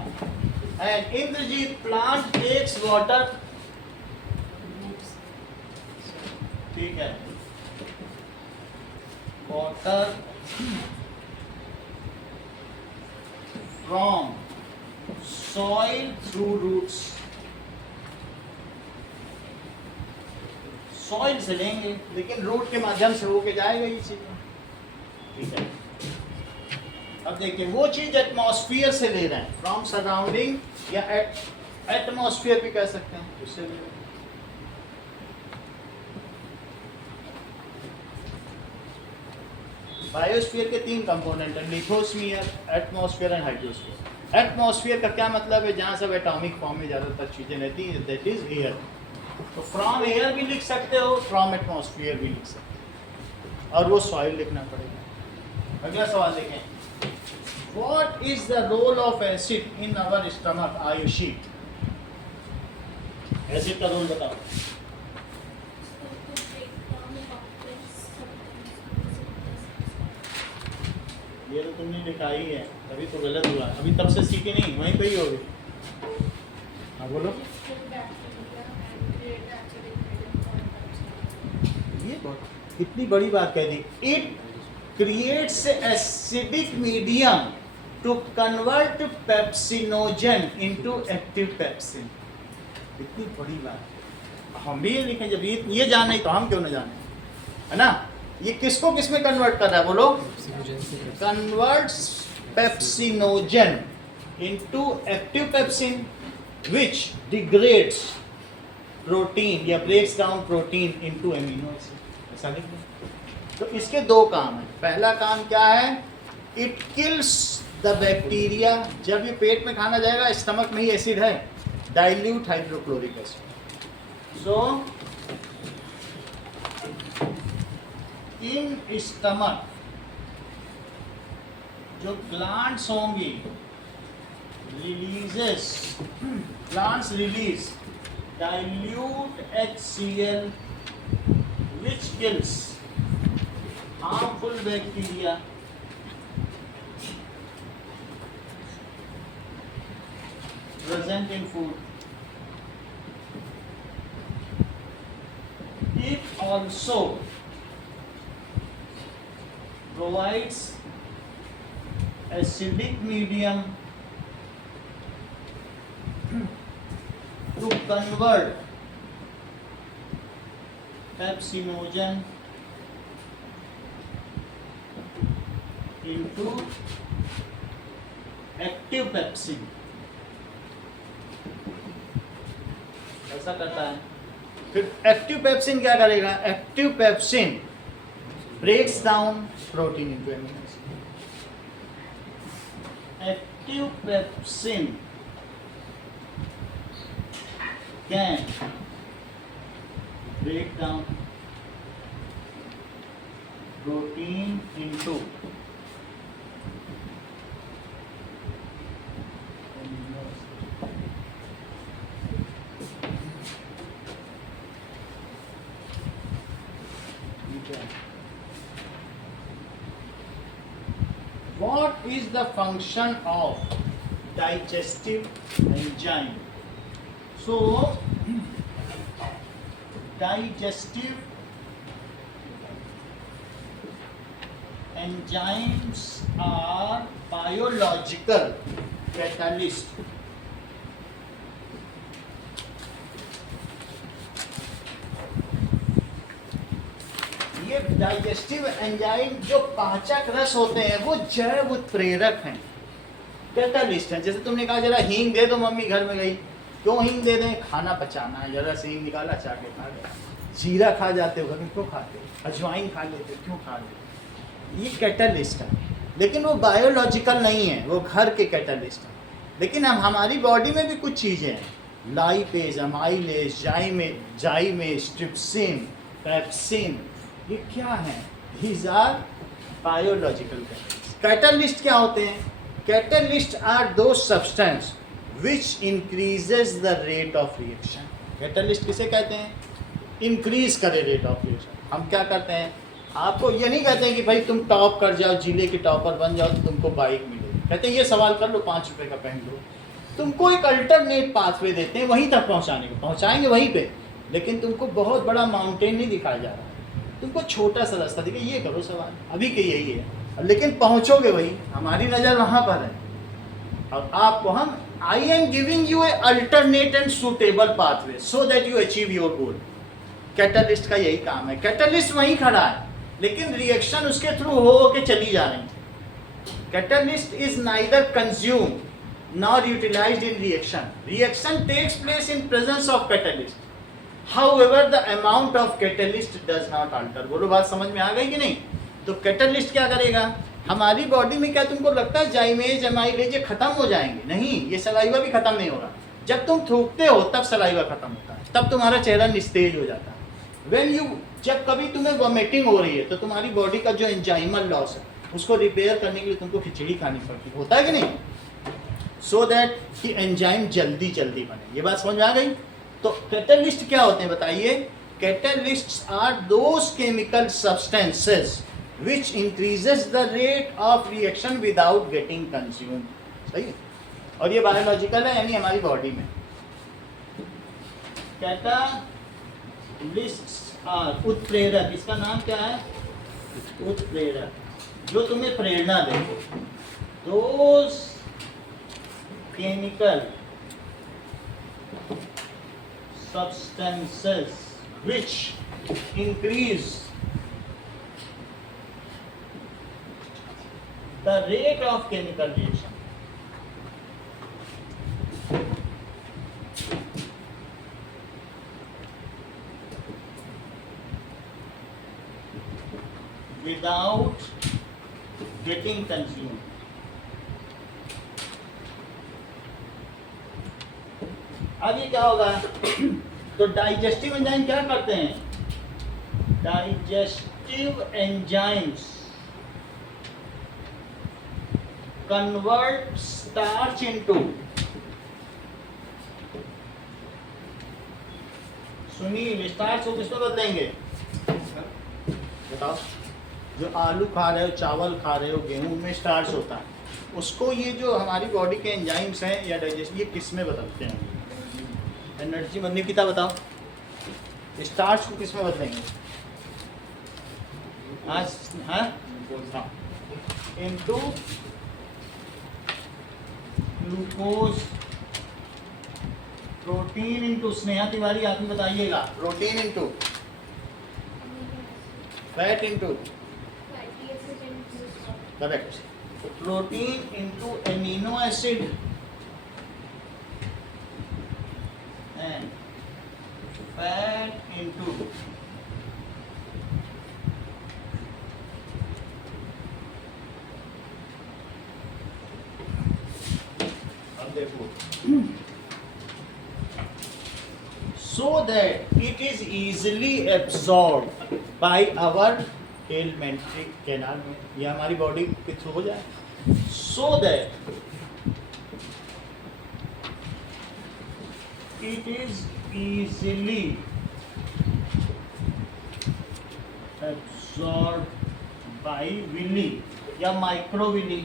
And Indrajit plant takes water, ठीक है, water from soil through roots, soil से लेंगे लेकिन रूट के माध्यम से होके जाएगा ये चीज, ठीक है। अब देखिए वो चीज एटमॉस्फेयर से ले रहे हैं, फ्रॉम सराउंडिंग या एटमॉस्फेयर भी कह सकते हैं, उससे ले रहे हैं। बायोस्फीयर के 3 कंपोनेंट हैं, lithosphere, atmosphere and hydrosphere. Atmosphere का क्या मतलब है? जहाँ सब एटॉमिक फॉर्म में ज़्यादातर चीज़ें रहती हैं, दैट इज एयर। तो फ्रॉम एयर भी लिख सकते हो, फ्रॉम एटमॉस्फेयर भी लिख सकते हो, और वो सॉइल लिखना पड़ेगा। अगला सवाल देखें, what is the role of acid in our stomach? Ayushi, acid का रोल बताओ। ये तो तुमने लिखा ही है, तभी तो गलत हुआ, अभी तब से सीखी नहीं, वहीं पे ही होगी। हाँ बोलो। ये कितनी बड़ी बात कह दी, it creates acidic medium to convert pepsinogen into active pepsin. इतनी बड़ी बात, हम भी ये लिखें, जब ये जाने तो हम क्यों ना जाने, है ना। ये किसको किस में कन्वर्ट कर रहा है बोलो? Converts pepsinogen into active pepsin which degrades protein या breaks down protein into amino acid. ऐसा लिख लो। तो इसके 2 काम है। पहला काम क्या है? It kills the bacteria. जब ये पेट में खाना जाएगा, स्टमक में ही एसिड है, dilute hydrochloric acid. So in stomach जो ग्लैंड्स होंगी, releases, glands release dilute HCl which kills harmful bacteria present in food. It also provides acidic medium to convert pepsinogen into active pepsin। ऐसा करता है। फिर active pepsin क्या करेगा? Active pepsin breaks down protein into amino acid. Active pepsin can break down protein into amino acid. What is the function of digestive enzyme? So, digestive enzymes are biological catalyst digestive enzyme जो पाचक रस होते हैं वो जैव उत्प्रेरक हैं, catalyst हैं। जैसे तुमने कहा जरा हींग दे दो, मम्मी घर में गई, क्यों हींग दे दें? खाना पचाना है, जरा से हींग निकाला चाके खा गया। जीरा खा जाते हो घर में, क्यों खाते हो? अजवाइन खा लेते हो, क्यों खा लेते हो? ये कैटालिस्ट है, लेकिन वो बायोलॉजिकल नहीं है, वो घर के कैटालिस्ट हैं। लेकिन हम हमारी बॉडी में भी कुछ चीज़ें हैं, लाइपेज, अमाइलेज, जाइमेज, ट्रिप्सिन, पेप्सिन, ये क्या है? These are biological catalysts. Catalyst क्या होते हैं? कैटालिस्ट आर दो substance which increases the rate of reaction. Catalyst किसे कहते हैं? इंक्रीज करे रेट ऑफ रिएक्शन। हम क्या करते हैं? आपको ये नहीं कहते हैं कि भाई तुम टॉप कर जाओ, जिले के टॉपर बन जाओ तो तुमको बाइक मिलेगी। कहते हैं ये सवाल कर लो, 5 रुपए का पहन लो। तुमको एक अल्टरनेट पाथवे देते हैं वहीं तक पहुंचाने को, पहुंचाएंगे वहीं पे, लेकिन तुमको बहुत बड़ा माउंटेन नहीं दिखाया जा रहा है, तुमको छोटा सा रास्ता दिखे, ये करो सवाल, अभी के यही है, लेकिन पहुंचोगे वहीं। हमारी नज़र वहाँ पर है। अब आपको हम I am giving U A alternate and suitable pathway so that you achieve your goal. Catalyst का यही काम है। कैटालिस्ट वहीं खड़ा है, लेकिन रिएक्शन उसके थ्रू हो के चली जा रही है। Catalyst is neither consume nor utilized in reaction. Reaction takes place in presence of catalyst, however the amount of catalyst does not alter। बोलो बात समझ में आ गई कि नहीं? तो कैटालिस्ट क्या करेगा? हमारी बॉडी में क्या तुमको लगता है जाइमेज, एमाइलेज खत्म हो जाएंगे? नहीं, ये सलाइवा भी खत्म नहीं होगा। जब तुम थूकते हो तब सलाइवा खत्म होता है, तब तुम्हारा चेहरा निस्तेज हो जाता है। When you, जब कभी तुम्हें वॉमिटिंग हो रही है तो तुम्हारी बॉडी का जो एंजाइमल लॉस है उसको रिपेयर करने के लिए तुमको खिचड़ी खानी पड़ती है, होता है कि नहीं? सो दैट कि एंजाइम जल्दी बने। ये बात समझ में आ गई? तो कैटालिस्ट क्या होते हैं बताइए? Catalysts are those chemical substances which increases the rate of reaction without getting consumed। सही है? और ये बायोलॉजिकल है, यानी हमारी बॉडी में। कैटालिस्ट्स आर उत्प्रेरक, इसका नाम क्या है? उत्प्रेरक, जो तुम्हें प्रेरणा दे। Those chemical substances which increase the rate of chemical reaction without getting consumed। अब ये क्या होगा? तो डाइजेस्टिव एंजाइम क्या करते हैं? Digestive enzymes convert starch into, Sunil, starch को किसमें बदलेंगे? बताओ। जो आलू खा रहे हो, चावल खा रहे हो, गेहूं में स्टार्च होता है, उसको ये जो हमारी बॉडी के एंजाइम्स हैं या डाइजेस्ट, ये किस में बदलते हैं? एनर्जी में। निकिता बताओ, स्टार्च को किस में बदलेंगे? आज हाँ, into glucose, protein into, Sneha Tiwari आप ही बताइएगा, protein into fat into, correct. Protein into amino acid and fat into अब देखो, so that it is easily absorbed by our alimentary canal में, ये हमारी बॉडी के थ्रू हो जाए, so that it is easily absorbed by villi या microvilli.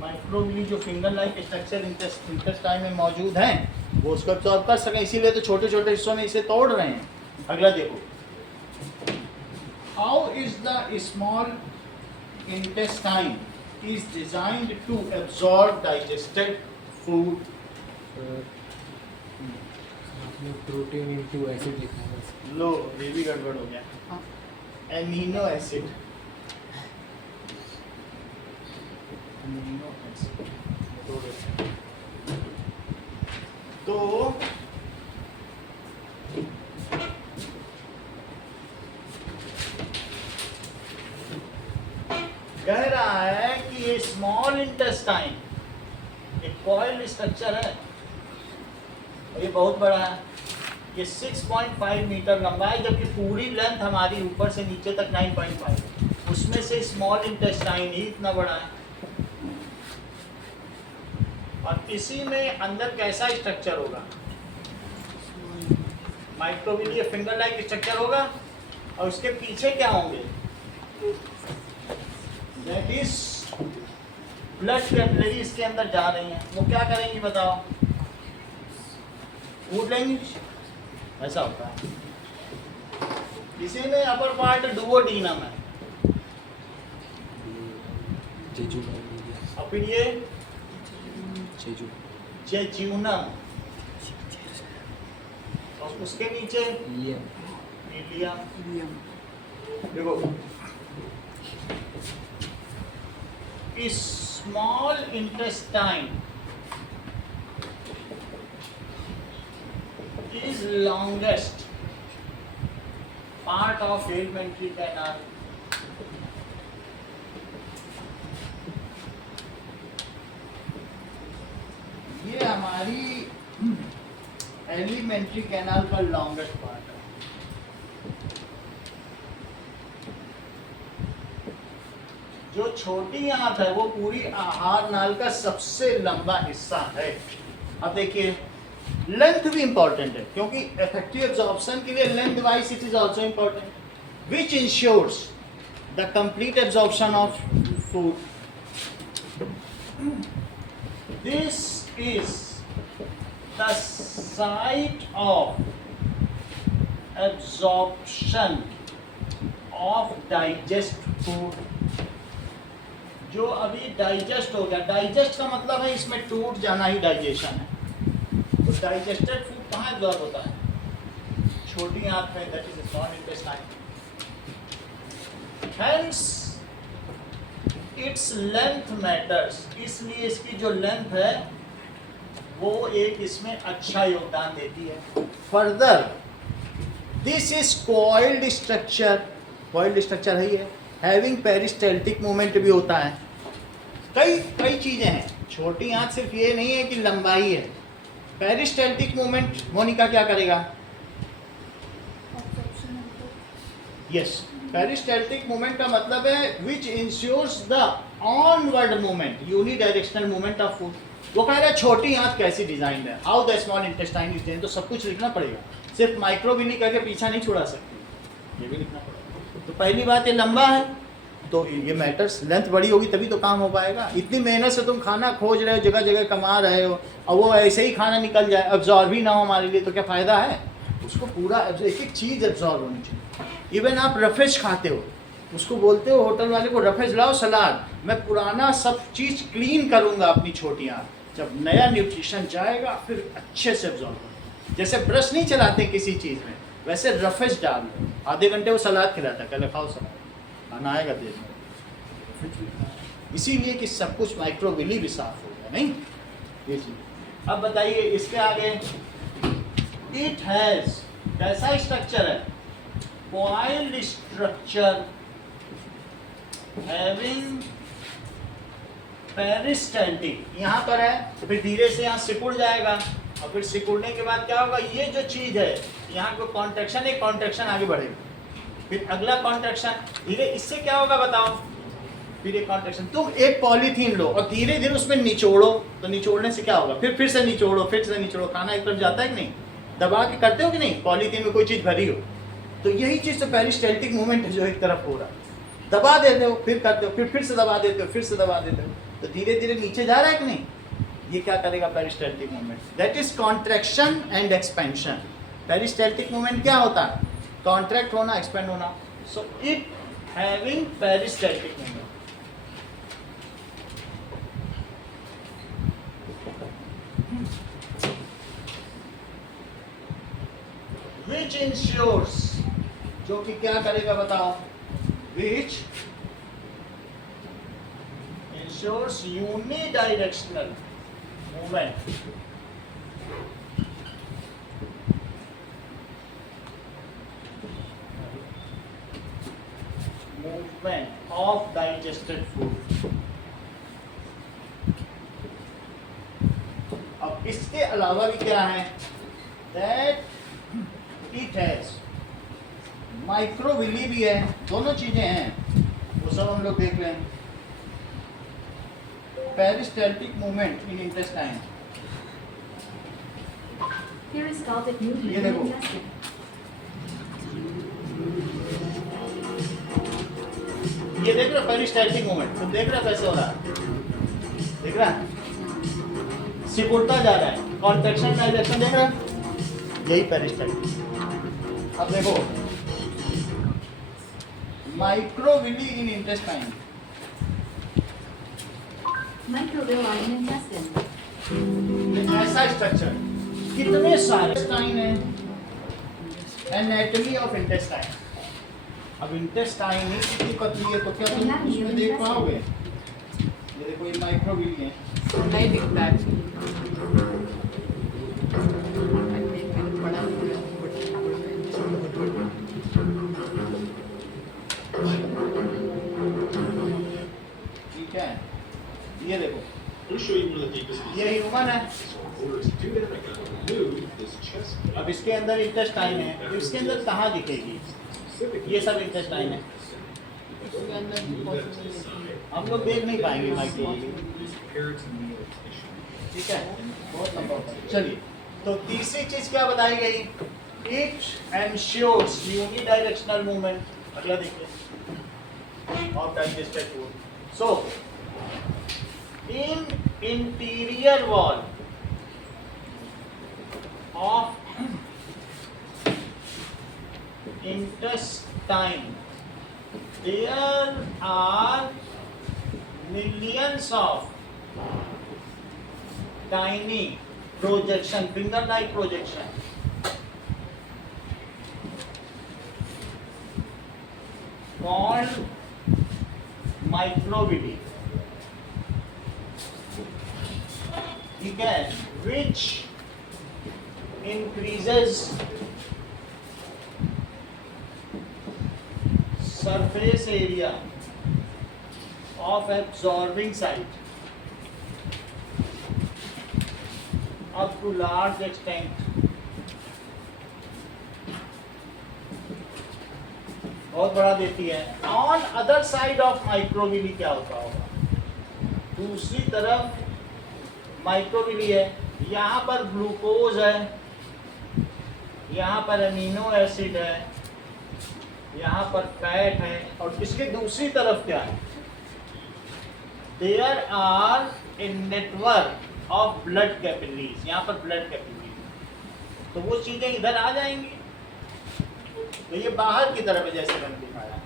Microvilli जो फिंगर लाइक स्ट्रक्चर इंटेस्टाइन में मौजूद हैं, वो उसको absorb कर सकें, इसीलिए तो छोटे छोटे हिस्सों में इसे तोड़ रहे हैं। अगला देखो, how is the small intestine is designed to absorb digested food। आपने प्रोटीन इनटू एसिड लिखा है बस। लो, ये भी गड़बड़ हो गया। Amino acid, amino acid. तो कह रहा है कि ये स्मॉल इंटेस्टाइन एक कॉइल स्ट्रक्चर है और ये बहुत बड़ा है। ये 6.5 मीटर लंबा है, जबकि पूरी लेंथ हमारी ऊपर से नीचे तक 9.5, उसमें से स्मॉल इंटेस्टाइन ही इतना बड़ा है। और इसी में अंदर कैसा स्ट्रक्चर होगा? माइक्रोविलिया फिंगर लाइक स्ट्रक्चर होगा। और उसके पीछे क्या होंगे? दैट इज ब्लड कैपिलरी इसके अंदर जा रही हैं। वो क्या करेंगी बताओ? कूद लेंगी, ऐसा होता है। इसी में अपर पार्ट डुओडीनम है जेजू और फिर ये जेजू जेज्यूनम और उसके नीचे ये इलियम। देखो small intestine is longest part of alimentary canal. ये हमारी एलिमेंट्री कैनाल का लॉन्गेस्ट पार्ट है। जो छोटी आंत है वो पूरी आहार नाल का सबसे लंबा हिस्सा है। अब देखिए लेंथ भी इंपॉर्टेंट है, क्योंकि इफेक्टिव एब्जॉर्प्शन के लिए length wise it is also important, which ensures the complete absorption of food. This is the site of absorption of digest food. जो अभी डाइजेस्ट हो गया, डाइजेस्ट का मतलब है इसमें टूट जाना ही डाइजेशन है। तो डाइजेस्टेड फूड कहाँ एब्जॉर्ब होता है? छोटी आंत में, that is small intestine. Hence its length matters, इसलिए इसकी जो लेंथ है वो एक इसमें अच्छा योगदान देती है। Further this is coiled structure, coiled structure है ये, हैविंग पेरिस्टाल्टिक मूवमेंट भी होता है। कई चीजें हैं, छोटी आंत सिर्फ ये नहीं है कि लंबाई है। पेरिस्टाल्टिक मूवमेंट मोनिका क्या करेगा? यस, पेरिस्टाल्टिक मूवमेंट का मतलब है which ensures the onward movement, unidirectional movement of food. वो कह रहा है छोटी आंत कैसी डिजाइन है, how the small intestine is design. तो सब कुछ लिखना पड़ेगा, सिर्फ माइक्रोविली करके पीछा नहीं छुड़ा सकते, ये भी लिखना पड़ेगा। तो पहली बात ये लंबा है, तो ये मैटर्स, लेंथ बड़ी होगी तभी तो काम हो पाएगा। इतनी मेहनत से तुम खाना खोज रहे हो, जगह जगह कमा रहे हो, और वो ऐसे ही खाना निकल जाए, अब्जॉर्ब ही ना हो हमारे लिए, तो क्या फ़ायदा है? उसको पूरा एक एक चीज़ एब्जॉर्ब होनी चाहिए। इवन आप रफेज खाते हो, उसको बोलते हो होटल वाले को, रफेज लाओ सलाद, मैं पुराना सब चीज़ क्लीन करूँगा अपनी छोटी आंत, जब नया न्यूट्रिशन जाएगा फिर अच्छे से एब्जॉर्ब होगा। जैसे ब्रश नहीं चलाते किसी चीज़ में, वैसे रफेज डाल दो, आधे घंटे वो सलाद खिलाता है, पहले खाओ सलाद, खाना आएगा पेट में। इसीलिए कि सब कुछ माइक्रोविली भी साफ हो गया, नहीं ये चीज। अब बताइए इसके आगे, इट हैज कैसा स्ट्रक्चर है? कॉइल्ड स्ट्रक्चर हैविंग पेरिस्टाल्टिक, यहाँ पर है, फिर धीरे से यहाँ सिकुड़ जाएगा, और फिर सिकुड़ने के बाद क्या होगा? ये जो चीज है यहाँ को कॉन्ट्रैक्शन, एक कॉन्ट्रैक्शन आगे बढ़ेगा, फिर अगला कॉन्ट्रैक्शन, धीरे, इससे क्या होगा बताओ? फिर एक कॉन्ट्रैक्शन। तुम एक पॉलीथीन लो और धीरे धीरे उसमें निचोड़ो, तो निचोड़ने से क्या होगा? फिर से निचोड़ो, फिर से निचोड़ो, खाना एक तरफ जाता है कि नहीं? दबा के करते हो कि नहीं? पॉलीथीन में कोई चीज़ भरी हो, तो यही चीज़ तो पेरिस्टाल्टिक मूवमेंट है जो एक तरफ हो रहा है। दबा देते हो, फिर करते हो, फिर से दबा देते हो, फिर से दबा देते हो, तो धीरे धीरे नीचे जा रहा है कि नहीं? ये क्या करेगा peristaltic movement? That is contraction and expansion. Peristaltic movement क्या होता है? कॉन्ट्रैक्ट होना, एक्सपेंड होना। So it having peristaltic movement. Which ensures, जो कि क्या करेगा बताओ? which ensures unidirectional movement of digested food. अब इसके अलावा भी क्या है? That it has माइक्रोविली भी है, दोनों चीजें हैं, वो सब हम लोग देख रहे हैं. Peristaltic movement in intestine. Peristaltic movement ये in देखो. intestine. ये देख रहे हो पेरिस्टाल्टिक मूवमेंट, तुम देख रहे हो कैसे हो रहा है? देख रहा है? सिकुड़ता जा रहा है, कॉन्ट्रैक्शन डायरेक्शन देख रहा है? यही पेरिस्टाल्टिक. अब देखो microvilli in intestine. Microvilli in intestine. ऐसा स्ट्रक्चर कितने सारे इंटेस्टाइन है. Anatomy of intestine. अब इंटेस्टाइन ही कितनी पतली है तो क्या तुम उसमें देख पाओगे? ये देखो ये माइक्रोविली है. नहीं दिखता है मैंने पढ़ा नहीं है, ठीक है. ये देखो Let me show you one of the deepest ये ह्यूमन है. In order to do that, I gotta move this chest plate. अब इसके अंदर इंटेस्टाइन है, तो इसके अंदर कहाँ दिखेगी? ये सब इंटेस्टाइन है. उसके अंदर possible नहीं है। हम लोग देख नहीं पाएंगे माइक्रोविली. Peritoneal tissue. ठीक है, बहुत लंबा होता है. चलिए, तो तीसरी चीज क्या बताई गई? It ensures unidirectional movement. अगला देखिए of digested food. So in interior wall of intestine there are millions of tiny projection, finger like projection, called microvilli. ठीक है, which increases surface area of absorbing site up to large extent. बहुत बड़ा देती है. On other side of microvilli क्या होता होगा? दूसरी तरफ माइक्रोविली है, यहाँ पर ग्लूकोज है, यहाँ पर अमीनो एसिड है, यहाँ पर फैट है, और इसके दूसरी तरफ क्या है? There are a network of blood capillaries. यहाँ पर ब्लड कैपिलरीज, तो वो चीजें इधर आ जाएंगी. तो ये बाहर की तरफ है, जैसे मैंने दिखाया.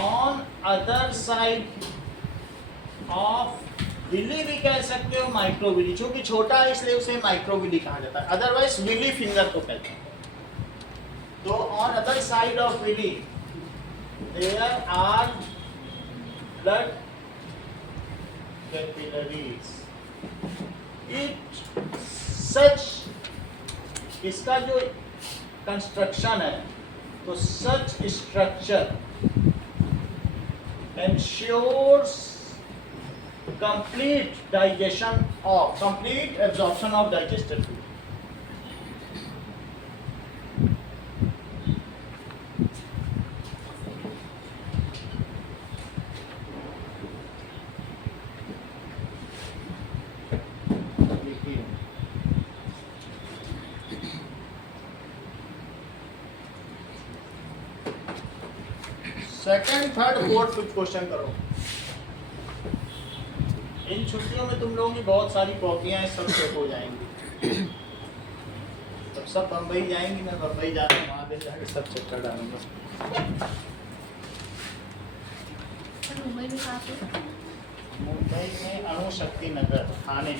On other side of villi भी कह सकते हो, माइक्रोविली. चूंकि छोटा है इसलिए उसे माइक्रोविली कहा जाता है, अदरवाइज विली फिंगर को कहते हैं. तो on other side of villi there are blood capillaries. It such, इसका जो कंस्ट्रक्शन है, तो such structure ensures complete absorption of digested food. Second, third, fourth कुछ क्वेश्चन करो. इन छुट्टियों में तुम लोगों की बहुत सारी कॉपियां सब चेक हो जाएंगी. तब सब बम्बई जाएंगी, मैं बम्बई जा रहा हूँ, वहाँ पे जाकर सब चेक कर डालूंगा. मुंबई में कहाँ पे? मुंबई में अणु शक्ति नगर थाने.